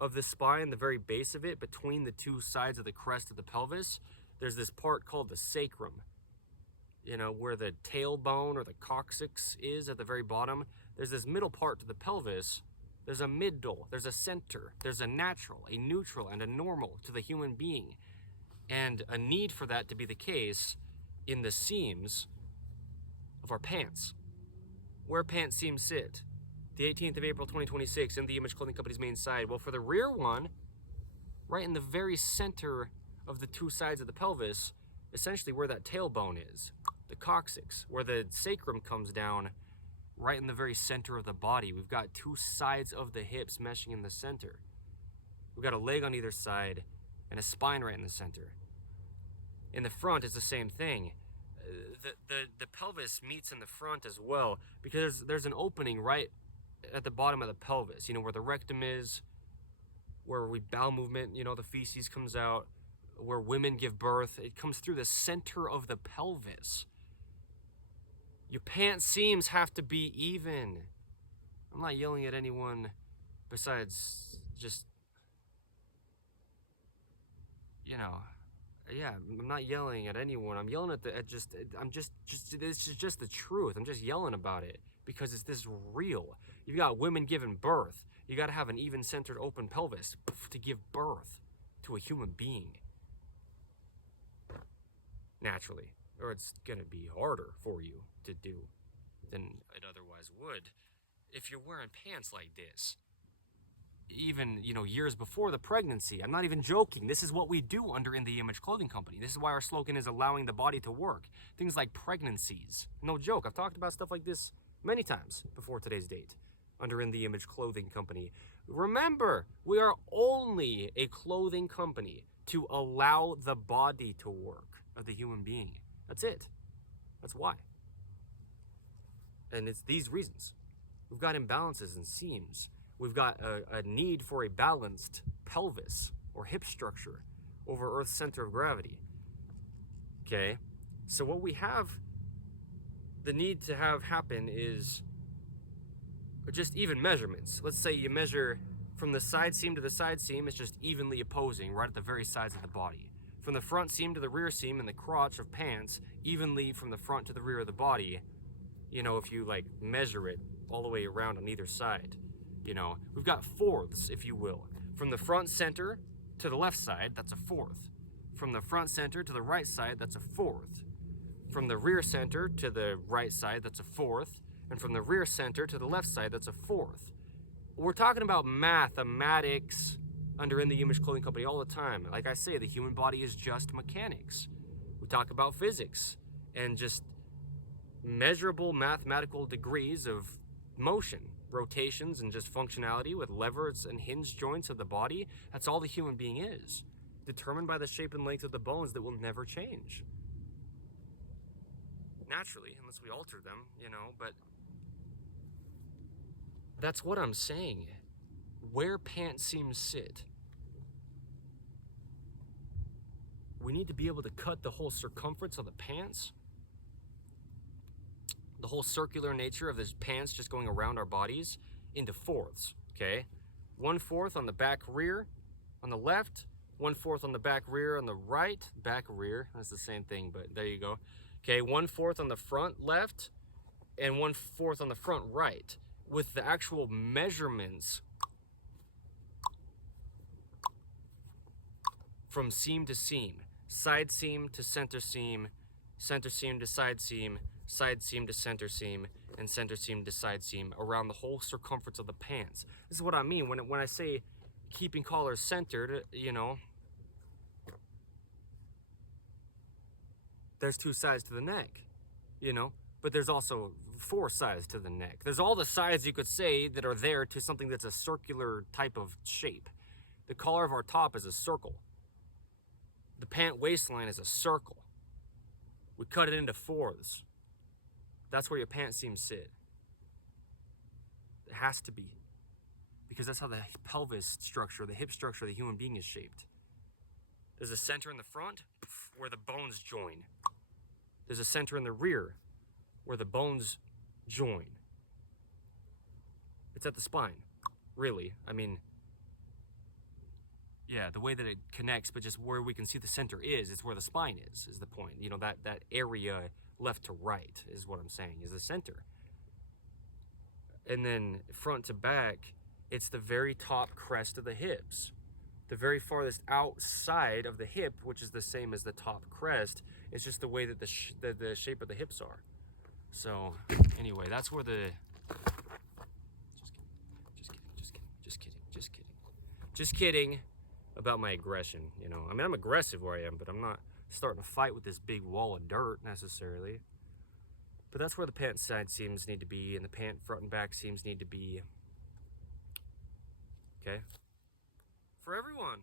of the spine, the very base of it, between the two sides of the crest of the pelvis, there's this part called the sacrum. Where the tailbone or the coccyx is at the very bottom. There's this middle part to the pelvis. There's a middle, there's a center, there's a natural, a neutral, and a normal to the human being. And a need for that to be the case in the seams of our pants. Where pant seams sit. The 18th of April, 2026, in the Image Clothing Company's main side. Well, for the rear one, right in the very center of the two sides of the pelvis, essentially where that tailbone is, the coccyx, where the sacrum comes down, right in the very center of the body. We've got two sides of the hips meshing in the center. We've got a leg on either side and a spine right in the center. In the front, it's the same thing. The pelvis meets in the front as well, because there's an opening right at the bottom of the pelvis, where the rectum is, where we bowel movement, the feces comes out, where women give birth. It comes through the center of the pelvis. Your pant seams have to be even. I'm not yelling at anyone besides just, I'm not yelling at anyone. I'm yelling this is just the truth. I'm just yelling about it because it's this real. You've got women giving birth. You got to have an even centered open pelvis to give birth to a human being. Naturally. Or it's going to be harder for you to do than it otherwise would if you're wearing pants like this. Even, years before the pregnancy. I'm not even joking. This is what we do under In the Image Clothing Company. This is why our slogan is allowing the body to work. Things like pregnancies. No joke. I've talked about stuff like this many times before today's date under In the Image Clothing Company. Remember, we are only a clothing company to allow the body to work of the human being. That's it. That's why. And it's these reasons. We've got imbalances in seams. We've got a need for a balanced pelvis or hip structure over Earth's center of gravity. Okay? So what we have the need to have happen is just even measurements. Let's say you measure from the side seam to the side seam, it's just evenly opposing right at the very sides of the body. from the front seam to the rear seam in the crotch of pants, evenly from the front to the rear of the body. You know, if you like measure it all the way around on either side, you know, we've got fourths, if you will. From the front center to the left side, that's a fourth. From the front center to the right side, that's a fourth. From the rear center to the right side, that's a fourth. And from the rear center to the left side, that's a fourth. We're talking about mathematics under In the Image Clothing Company all the time. Like I say, the human body is just mechanics. We talk about physics and just measurable mathematical degrees of motion, rotations, and just functionality with levers and hinge joints of the body. That's all the human being is, determined by the shape and length of the bones that will never change. Naturally, unless we alter them, you know, but that's what I'm saying. Where pant seams sit, we need to be able to cut the whole circumference of the pants, the whole circular nature of this pants just going around our bodies, into fourths, okay? 1/4 on the back rear on the left, 1/4 on the back rear on the right. Back rear, that's the same thing, but there you go. Okay, 1/4 on the front left and 1/4 on the front right, with the actual measurements from seam to seam, side seam to center seam to side seam to center seam, and center seam to side seam around the whole circumference of the pants. This is what I mean when I say keeping collars centered, you know, there's 2 sides to the neck, you know, but there's also 4 sides to the neck. There's all the sides you could say that are there to something that's a circular type of shape. The collar of our top is a circle. The pant waistline is a circle. We cut it into fourths. That's where your pant seams sit. It has to be. Because that's how the pelvis structure, the hip structure of the human being is shaped. There's a center in the front where the bones join. There's a center in the rear where the bones join. It's at the spine, really. I mean, yeah, the way that it connects, but just where we can see the center is where the spine is the point. You know, that area left to right is what I'm saying, is the center. And then front to back, it's the very top crest of the hips. The very farthest outside of the hip, which is the same as the top crest, it's just the way that the shape of the hips are. So anyway, that's where the just kidding about my aggression, you know. I mean, I'm aggressive where I am, but I'm not starting to fight with this big wall of dirt necessarily. But that's where the pant side seams need to be, and the pant front and back seams need to be. Okay? For everyone.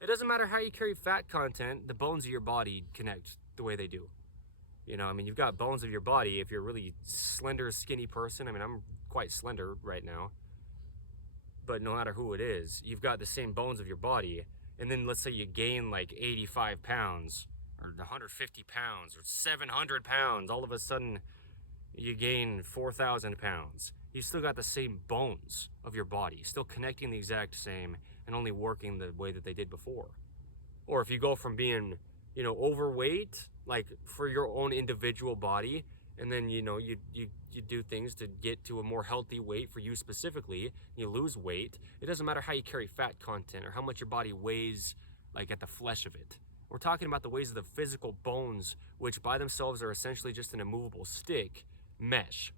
It doesn't matter how you carry fat content, the bones of your body connect the way they do. You know, I mean, you've got bones of your body. If you're a really slender, skinny person, I mean, I'm quite slender right now. But no matter who it is, you've got the same bones of your body. And then let's say you gain like 85 pounds or 150 pounds or 700 pounds. All of a sudden, you gain 4,000 pounds. You still got the same bones of your body, still connecting the exact same and only working the way that they did before. Or if you go from being, you know, overweight, like for your own individual body, and then, you know, you do things to get to a more healthy weight for you specifically, you lose weight. It doesn't matter how you carry fat content or how much your body weighs, like at the flesh of it. We're talking about the ways of the physical bones, which by themselves are essentially just an immovable stick, mesh.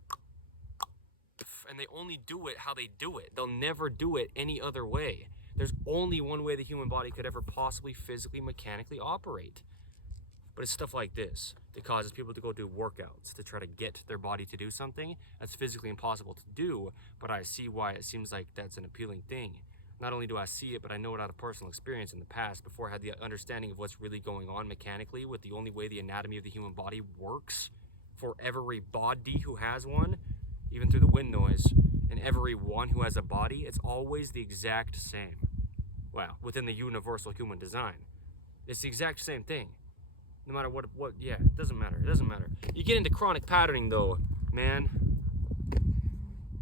And they only do it how they do it. They'll never do it any other way. There's only one way the human body could ever possibly physically, mechanically operate. But it's stuff like this that causes people to go do workouts to try to get their body to do something that's physically impossible to do, but I see why it seems like that's an appealing thing. Not only do I see it, but I know it out of personal experience in the past before I had the understanding of what's really going on mechanically with the only way the anatomy of the human body works for every body who has one, even through the wind noise, and everyone who has a body, it's always the exact same. Well, within the universal human design. It's the exact same thing. No matter what, yeah, it doesn't matter. It doesn't matter. You get into chronic patterning though, man,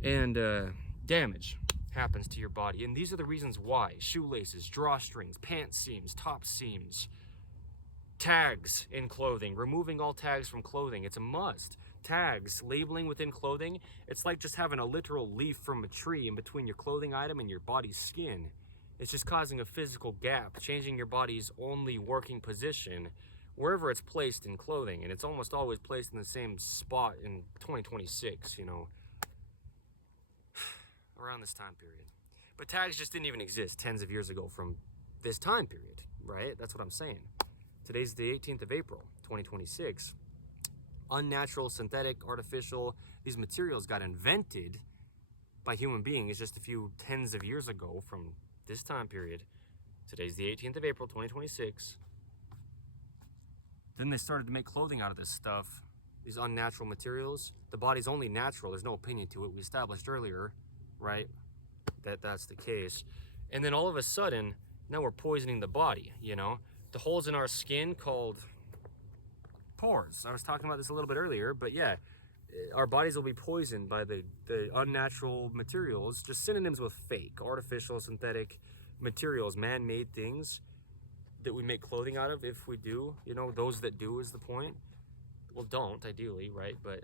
and damage happens to your body. And these are the reasons why: shoelaces, drawstrings, pant seams, top seams, Tags in clothing, removing all tags from clothing. It's a must. Tags, labeling within clothing, it's like just having a literal leaf from a tree in between your clothing item and your body's skin. It's just causing a physical gap, changing your body's only working position wherever it's placed in clothing. And it's almost always placed in the same spot in 2026, you know, around this time period. But tags just didn't even exist tens of years ago from this time period, right? That's what I'm saying. Today's the 18th of April, 2026. Unnatural, synthetic, artificial, these materials got invented by human beings just a few tens of years ago from this time period. Today's the 18th of April, 2026. Then they started to make clothing out of this stuff, these unnatural materials. The body's only natural, there's no opinion to it. We established earlier, right, that's the case. And then all of a sudden, now we're poisoning the body, you know? The holes in our skin called pores. I was talking about this a little bit earlier, but yeah, our bodies will be poisoned by the unnatural materials, just synonyms with fake, artificial, synthetic materials, man-made things that we make clothing out of, if we do, you know, those that do is the point. Well, don't, ideally, right? But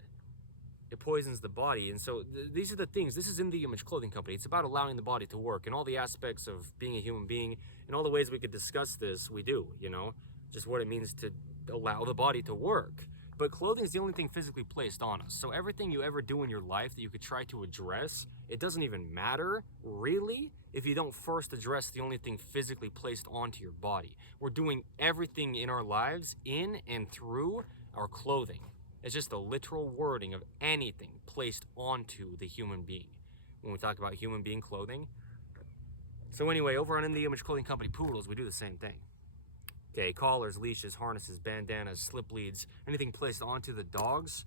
it poisons the body. And so these are the things. This is In The Image Clothing Company. It's about allowing the body to work and all the aspects of being a human being and all the ways we could discuss this, we do, you know, just what it means to allow the body to work. But clothing is the only thing physically placed on us. So everything you ever do in your life that you could try to address, it doesn't even matter, really, if you don't first address the only thing physically placed onto your body. We're doing everything in our lives in and through our clothing. It's just the literal wording of anything placed onto the human being when we talk about human being clothing. So anyway, over on In The Image Clothing Company Poodles, we do the same thing. Okay, collars, leashes, harnesses, bandanas, slip leads, anything placed onto the dogs.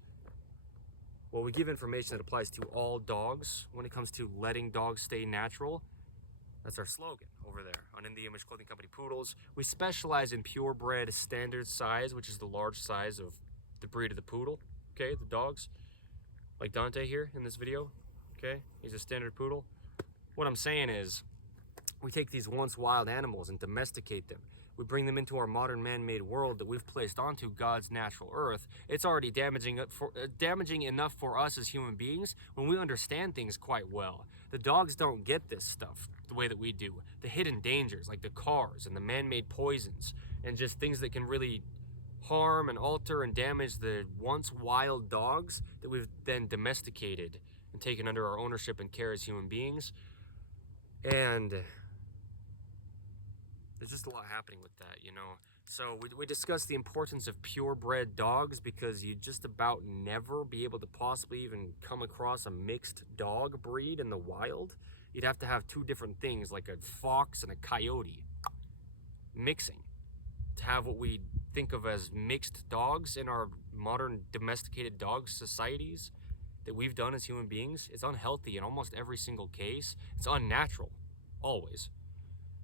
Well, we give information that applies to all dogs when it comes to letting dogs stay natural. That's our slogan over there on In The Image Clothing Company Poodles. We specialize in purebred standard size, which is the large size of the breed of the poodle, okay, the dogs, like Dante here in this video, okay, he's a standard poodle. What I'm saying is, we take these once wild animals and domesticate them. We bring them into our modern man-made world that we've placed onto God's natural earth. It's already damaging enough for us as human beings when we understand things quite well. The dogs don't get this stuff the way that we do. The hidden dangers, like the cars and the man-made poisons, and just things that can really harm and alter and damage the once wild dogs that we've then domesticated and taken under our ownership and care as human beings. And there's just a lot happening with that, you know. So we discussed the importance of purebred dogs because you just about never be able to possibly even come across a mixed dog breed in the wild. You'd have to have two different things, like a fox and a coyote, mixing to have what we think of as mixed dogs in our modern domesticated dog societies that we've done as human beings. It's unhealthy in almost every single case. It's unnatural, always.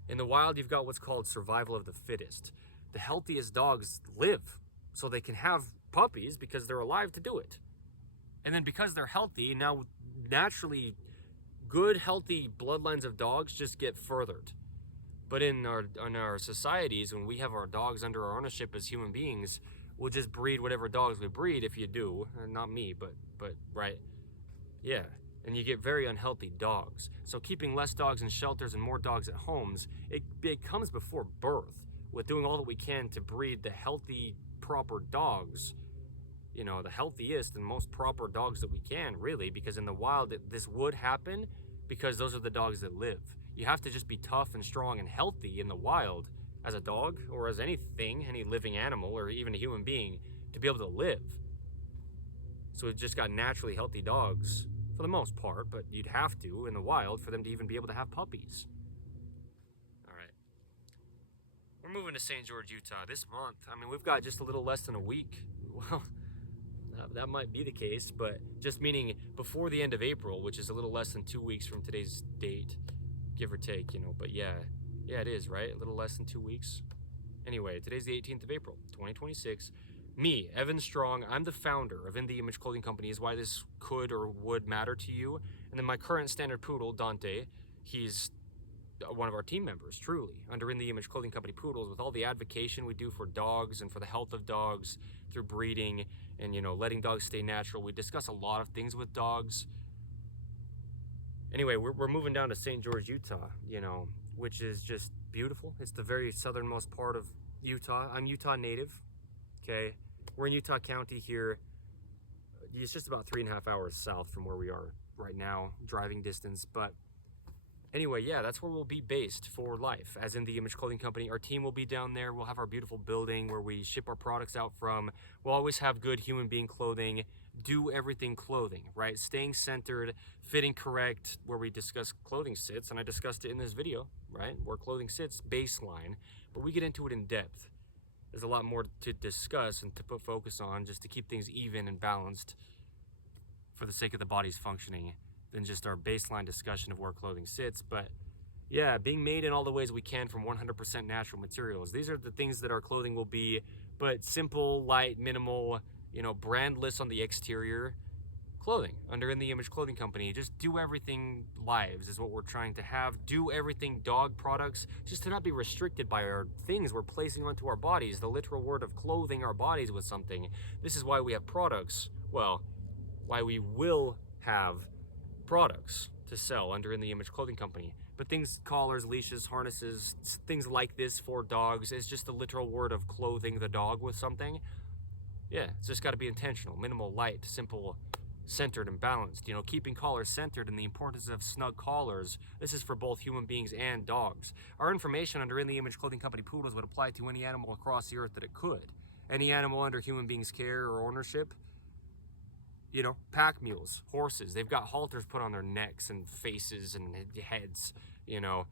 In the wild, you've got what's called survival of the fittest. The healthiest dogs live so they can have puppies because they're alive to do it. And then because they're healthy, now naturally good, healthy bloodlines of dogs just get furthered. But in our societies, when we have our dogs under our ownership as human beings, we'll just breed whatever dogs we breed if you do. Not me, but right? Yeah. And you get very unhealthy dogs. So keeping less dogs in shelters and more dogs at homes, it comes before birth with doing all that we can to breed the healthy, proper dogs. You know, the healthiest and most proper dogs that we can, really, because in the wild, this would happen because those are the dogs that live. You have to just be tough and strong and healthy in the wild as a dog or as anything, any living animal or even a human being to be able to live. So we've just got naturally healthy dogs for the most part, but you'd have to in the wild for them to even be able to have puppies. All right. We're moving to St. George, Utah this month. I mean, we've got just a little less than a week. Well, that might be the case, but just meaning before the end of April, which is a little less than 2 weeks from today's date, give or take, you know, but yeah, it is, right? A little less than 2 weeks. Anyway, today's the 18th of April, 2026. Me, Evan Strong, I'm the founder of In The Image Clothing Company, is why this could or would matter to you. And then my current standard poodle, Dante, he's one of our team members, truly, under In the Image Clothing Company Poodles, with all the advocacy we do for dogs and for the health of dogs through breeding and, you know, letting dogs stay natural. We discuss a lot of things with dogs. Anyway, we're moving down to St. George, Utah, you know, which is just beautiful. It's the very southernmost part of Utah. I'm Utah native, okay? We're in Utah County here. It's just about 3.5 hours south from where we are right now, driving distance. But anyway, yeah, that's where we'll be based for life, as In the Image Clothing Company. Our team will be down there. We'll have our beautiful building where we ship our products out from. We'll always have good human being clothing, do everything clothing, right? Staying centered, fitting correct, where we discuss clothing sits, and I discussed it in this video, right? Where clothing sits, baseline, but we get into it in depth. There's a lot more to discuss and to put focus on, just to keep things even and balanced for the sake of the body's functioning, than just our baseline discussion of where clothing sits. But yeah, being made in all the ways we can from 100% natural materials. These are the things that our clothing will be, but simple, light, minimal, you know, brandless on the exterior clothing under In the Image Clothing Company. Just do everything lives is what we're trying to have. Do everything dog products, just to not be restricted by our things we're placing onto our bodies. The literal word of clothing our bodies with something. This is why we have products. Well, why we will have products to sell under In the Image Clothing Company. But things, collars, leashes, harnesses, things like this for dogs is just the literal word of clothing the dog with something. Yeah, it's just got to be intentional, minimal, light, simple, centered and balanced. You know, keeping collars centered and the importance of snug collars. This is for both human beings and dogs. Our information under In the Image Clothing Company Poodles would apply to any animal across the earth that it could. Any animal under human beings' care or ownership. You know, pack mules, horses, they've got halters put on their necks and faces and heads, you know,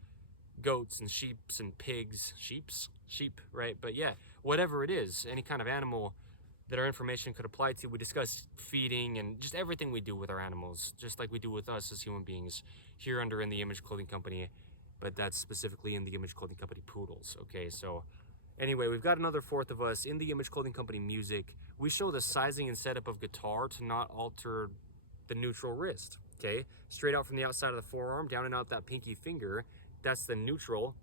goats and sheeps and pigs, sheep, right? But yeah, whatever it is, any kind of animal that our information could apply to. We discuss feeding and just everything we do with our animals, just like we do with us as human beings here under In the Image Clothing Company, but that's specifically In the Image Clothing Company Poodles, okay? So anyway, we've got another fourth of us, In the Image Clothing Company Music. We show the sizing and setup of guitar to not alter the neutral wrist, okay? Straight out from the outside of the forearm, down and out that pinky finger, that's the neutral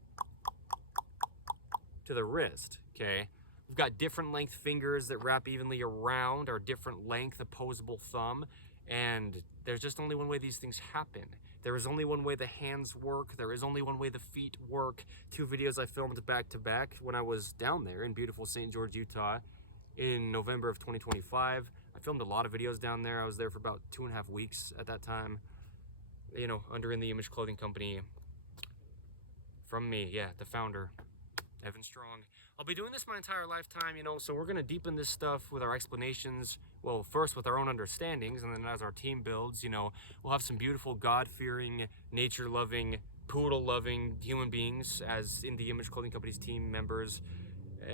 to the wrist, okay? We've got different length fingers that wrap evenly around our different length opposable thumb, and there's just only one way these things happen. There is only one way the hands work. There is only one way the feet work. 2 videos I filmed back to back when I was down there in beautiful St. George, Utah in November of 2025. I filmed a lot of videos down there. I was there for about 2.5 weeks at that time, you know, under In the Image Clothing Company. From me, yeah, the founder, Evan Strong. I'll be doing this my entire lifetime, you know, so we're going to deepen this stuff with our explanations. Well, first with our own understandings, and then as our team builds, you know, we'll have some beautiful God-fearing, nature-loving, poodle-loving human beings as In the Image Clothing Company's team members,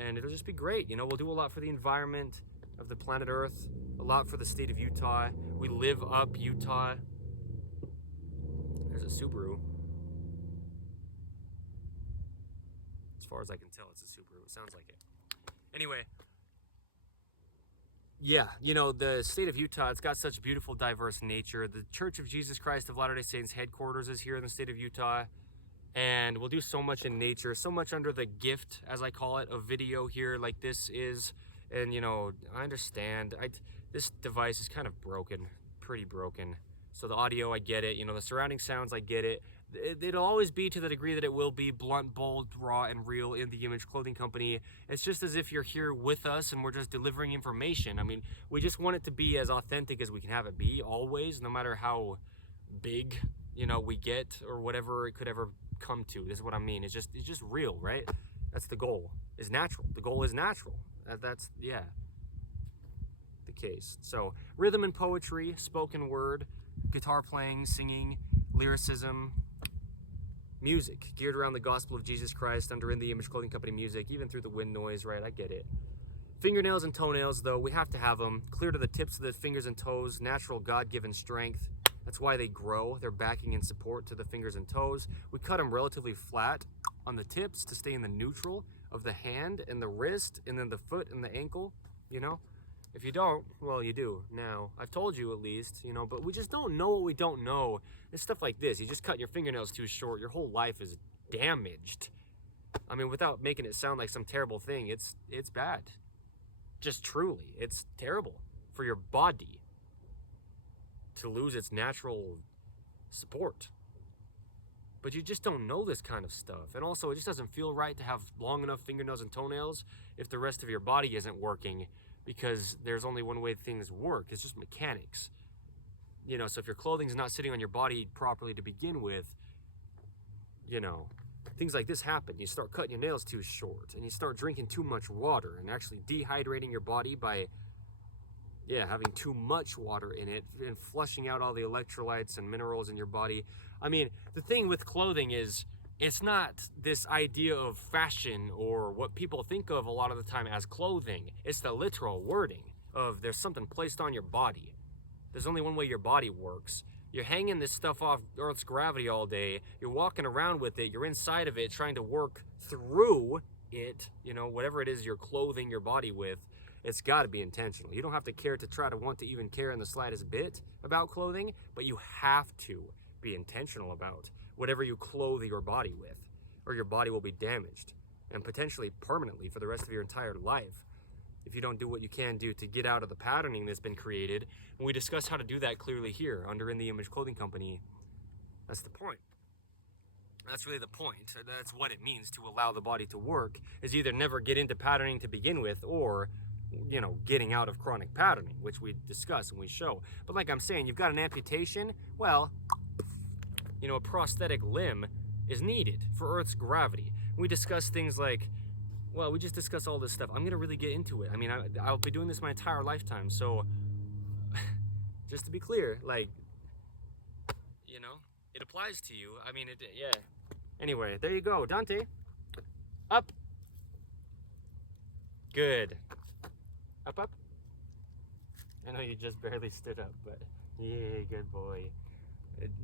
and it'll just be great. You know, we'll do a lot for the environment of the planet Earth, a lot for the state of Utah. We live up Utah. There's a Subaru. As far as I can tell, it's a Subaru. It sounds like it. Anyway, yeah, you know, the state of Utah, it's got such beautiful, diverse nature. The Church of Jesus Christ of Latter-day Saints headquarters is here in the state of Utah. And we'll do so much in nature, so much under the gift, as I call it, of video here like this is. And, you know, I understand. This device is kind of broken, pretty broken. So the audio, I get it. You know, the surrounding sounds, I get it. It'll always be to the degree that it will be blunt, bold, raw, and real In the Image Clothing Company. It's just as if you're here with us and we're just delivering information. I mean, we just want it to be as authentic as we can have it be, always, no matter how big, you know, we get or whatever it could ever come to. This is what I mean. It's just real, right? That's the goal. Is natural. The goal is natural. That's, yeah, the case. So, rhythm and poetry, spoken word, guitar playing, singing, lyricism, music geared around the gospel of Jesus Christ under In the Image Clothing Company music, even through the wind noise, right? I get it. Fingernails and toenails, though, we have to have them clear to the tips of the fingers and toes, natural God-given strength. That's why they grow. They're backing and support to the fingers and toes. We cut them relatively flat on the tips to stay in the neutral of the hand and the wrist and then the foot and the ankle, you know? If you don't, well, you do now. I've told you at least, you know, but we just don't know what we don't know. It's stuff like this. You just cut your fingernails too short. Your whole life is damaged. I mean, without making it sound like some terrible thing, it's bad. Just truly, it's terrible for your body to lose its natural support. But you just don't know this kind of stuff. And also, it just doesn't feel right to have long enough fingernails and toenails if the rest of your body isn't working, because there's only one way things work. It's just mechanics. You know, so if your clothing's not sitting on your body properly to begin with, you know, things like this happen. You start cutting your nails too short, and you start drinking too much water and actually dehydrating your body by, having too much water in it and flushing out all the electrolytes and minerals in your body. I mean, the thing with clothing is, it's not this idea of fashion or what people think of a lot of the time as clothing. It's the literal wording of there's something placed on your body. There's only one way your body works. You're hanging this stuff off Earth's gravity all day. You're walking around with it. You're inside of it trying to work through it, you know, whatever it is you're clothing your body with. It's got to be intentional. You don't have to care to try to want to even care in the slightest bit about clothing, but you have to be intentional about whatever you clothe your body with, or your body will be damaged, and potentially permanently for the rest of your entire life if you don't do what you can do to get out of the patterning that's been created. And we discuss how to do that clearly here under In the Image Clothing Company. That's the point. That's really the point. That's what it means to allow the body to work, is either never get into patterning to begin with, or, you know, getting out of chronic patterning, which we discuss and we show. But like I'm saying, you've got an amputation, well, you know, a prosthetic limb is needed for Earth's gravity. We discuss things like, well, we just discuss all this stuff. I'm going to really get into it. I mean, I'll be doing this my entire lifetime, so just to be clear, like, you know, it applies to you. I mean, yeah. Anyway, there you go. Dante, up. Good. Up, up. I know you just barely stood up, but yeah, good boy.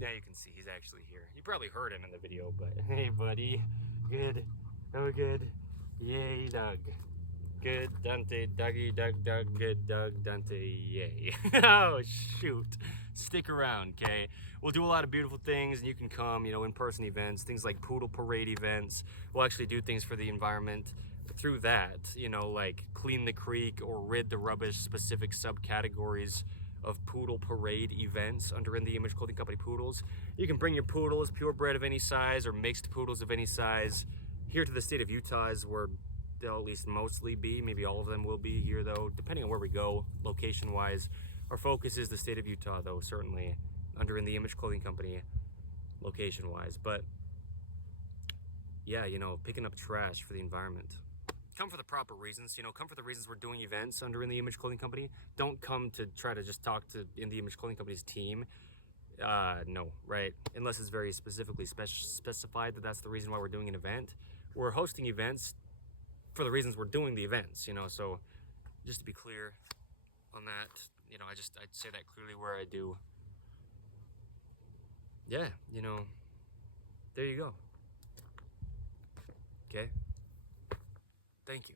Now you can see he's actually here. You probably heard him in the video, but hey, buddy. Good. Oh, good. Yay, Doug. Good, Dante. Dougie, Doug, good, Doug, Dante. Yay. Oh, shoot. Stick around, okay? We'll do a lot of beautiful things, and you can come, you know, in-person events, things like poodle parade events. We'll actually do things for the environment through that, you know, like clean the creek or rid the rubbish, specific subcategories of poodle parade events under In the Image Clothing Company poodles. You can bring your poodles, purebred of any size or mixed poodles of any size, here to the state of Utah is where they'll at least mostly be. Maybe all of them will be here, though, depending on where we go, location-wise. Our focus is the state of Utah, though, certainly, under In the Image Clothing Company, location-wise. But, yeah, you know, picking up trash for the environment. Come for the proper reasons, you know, come for the reasons we're doing events under In the Image Clothing Company. Don't come to try to just talk to In the Image Clothing Company's team. No, right? Unless it's very specifically specified that that's the reason why we're doing an event. We're hosting events for the reasons we're doing the events, you know, so just to be clear on that, you know, I'd say that clearly where I do. Yeah, you know, there you go. Okay? Thank you.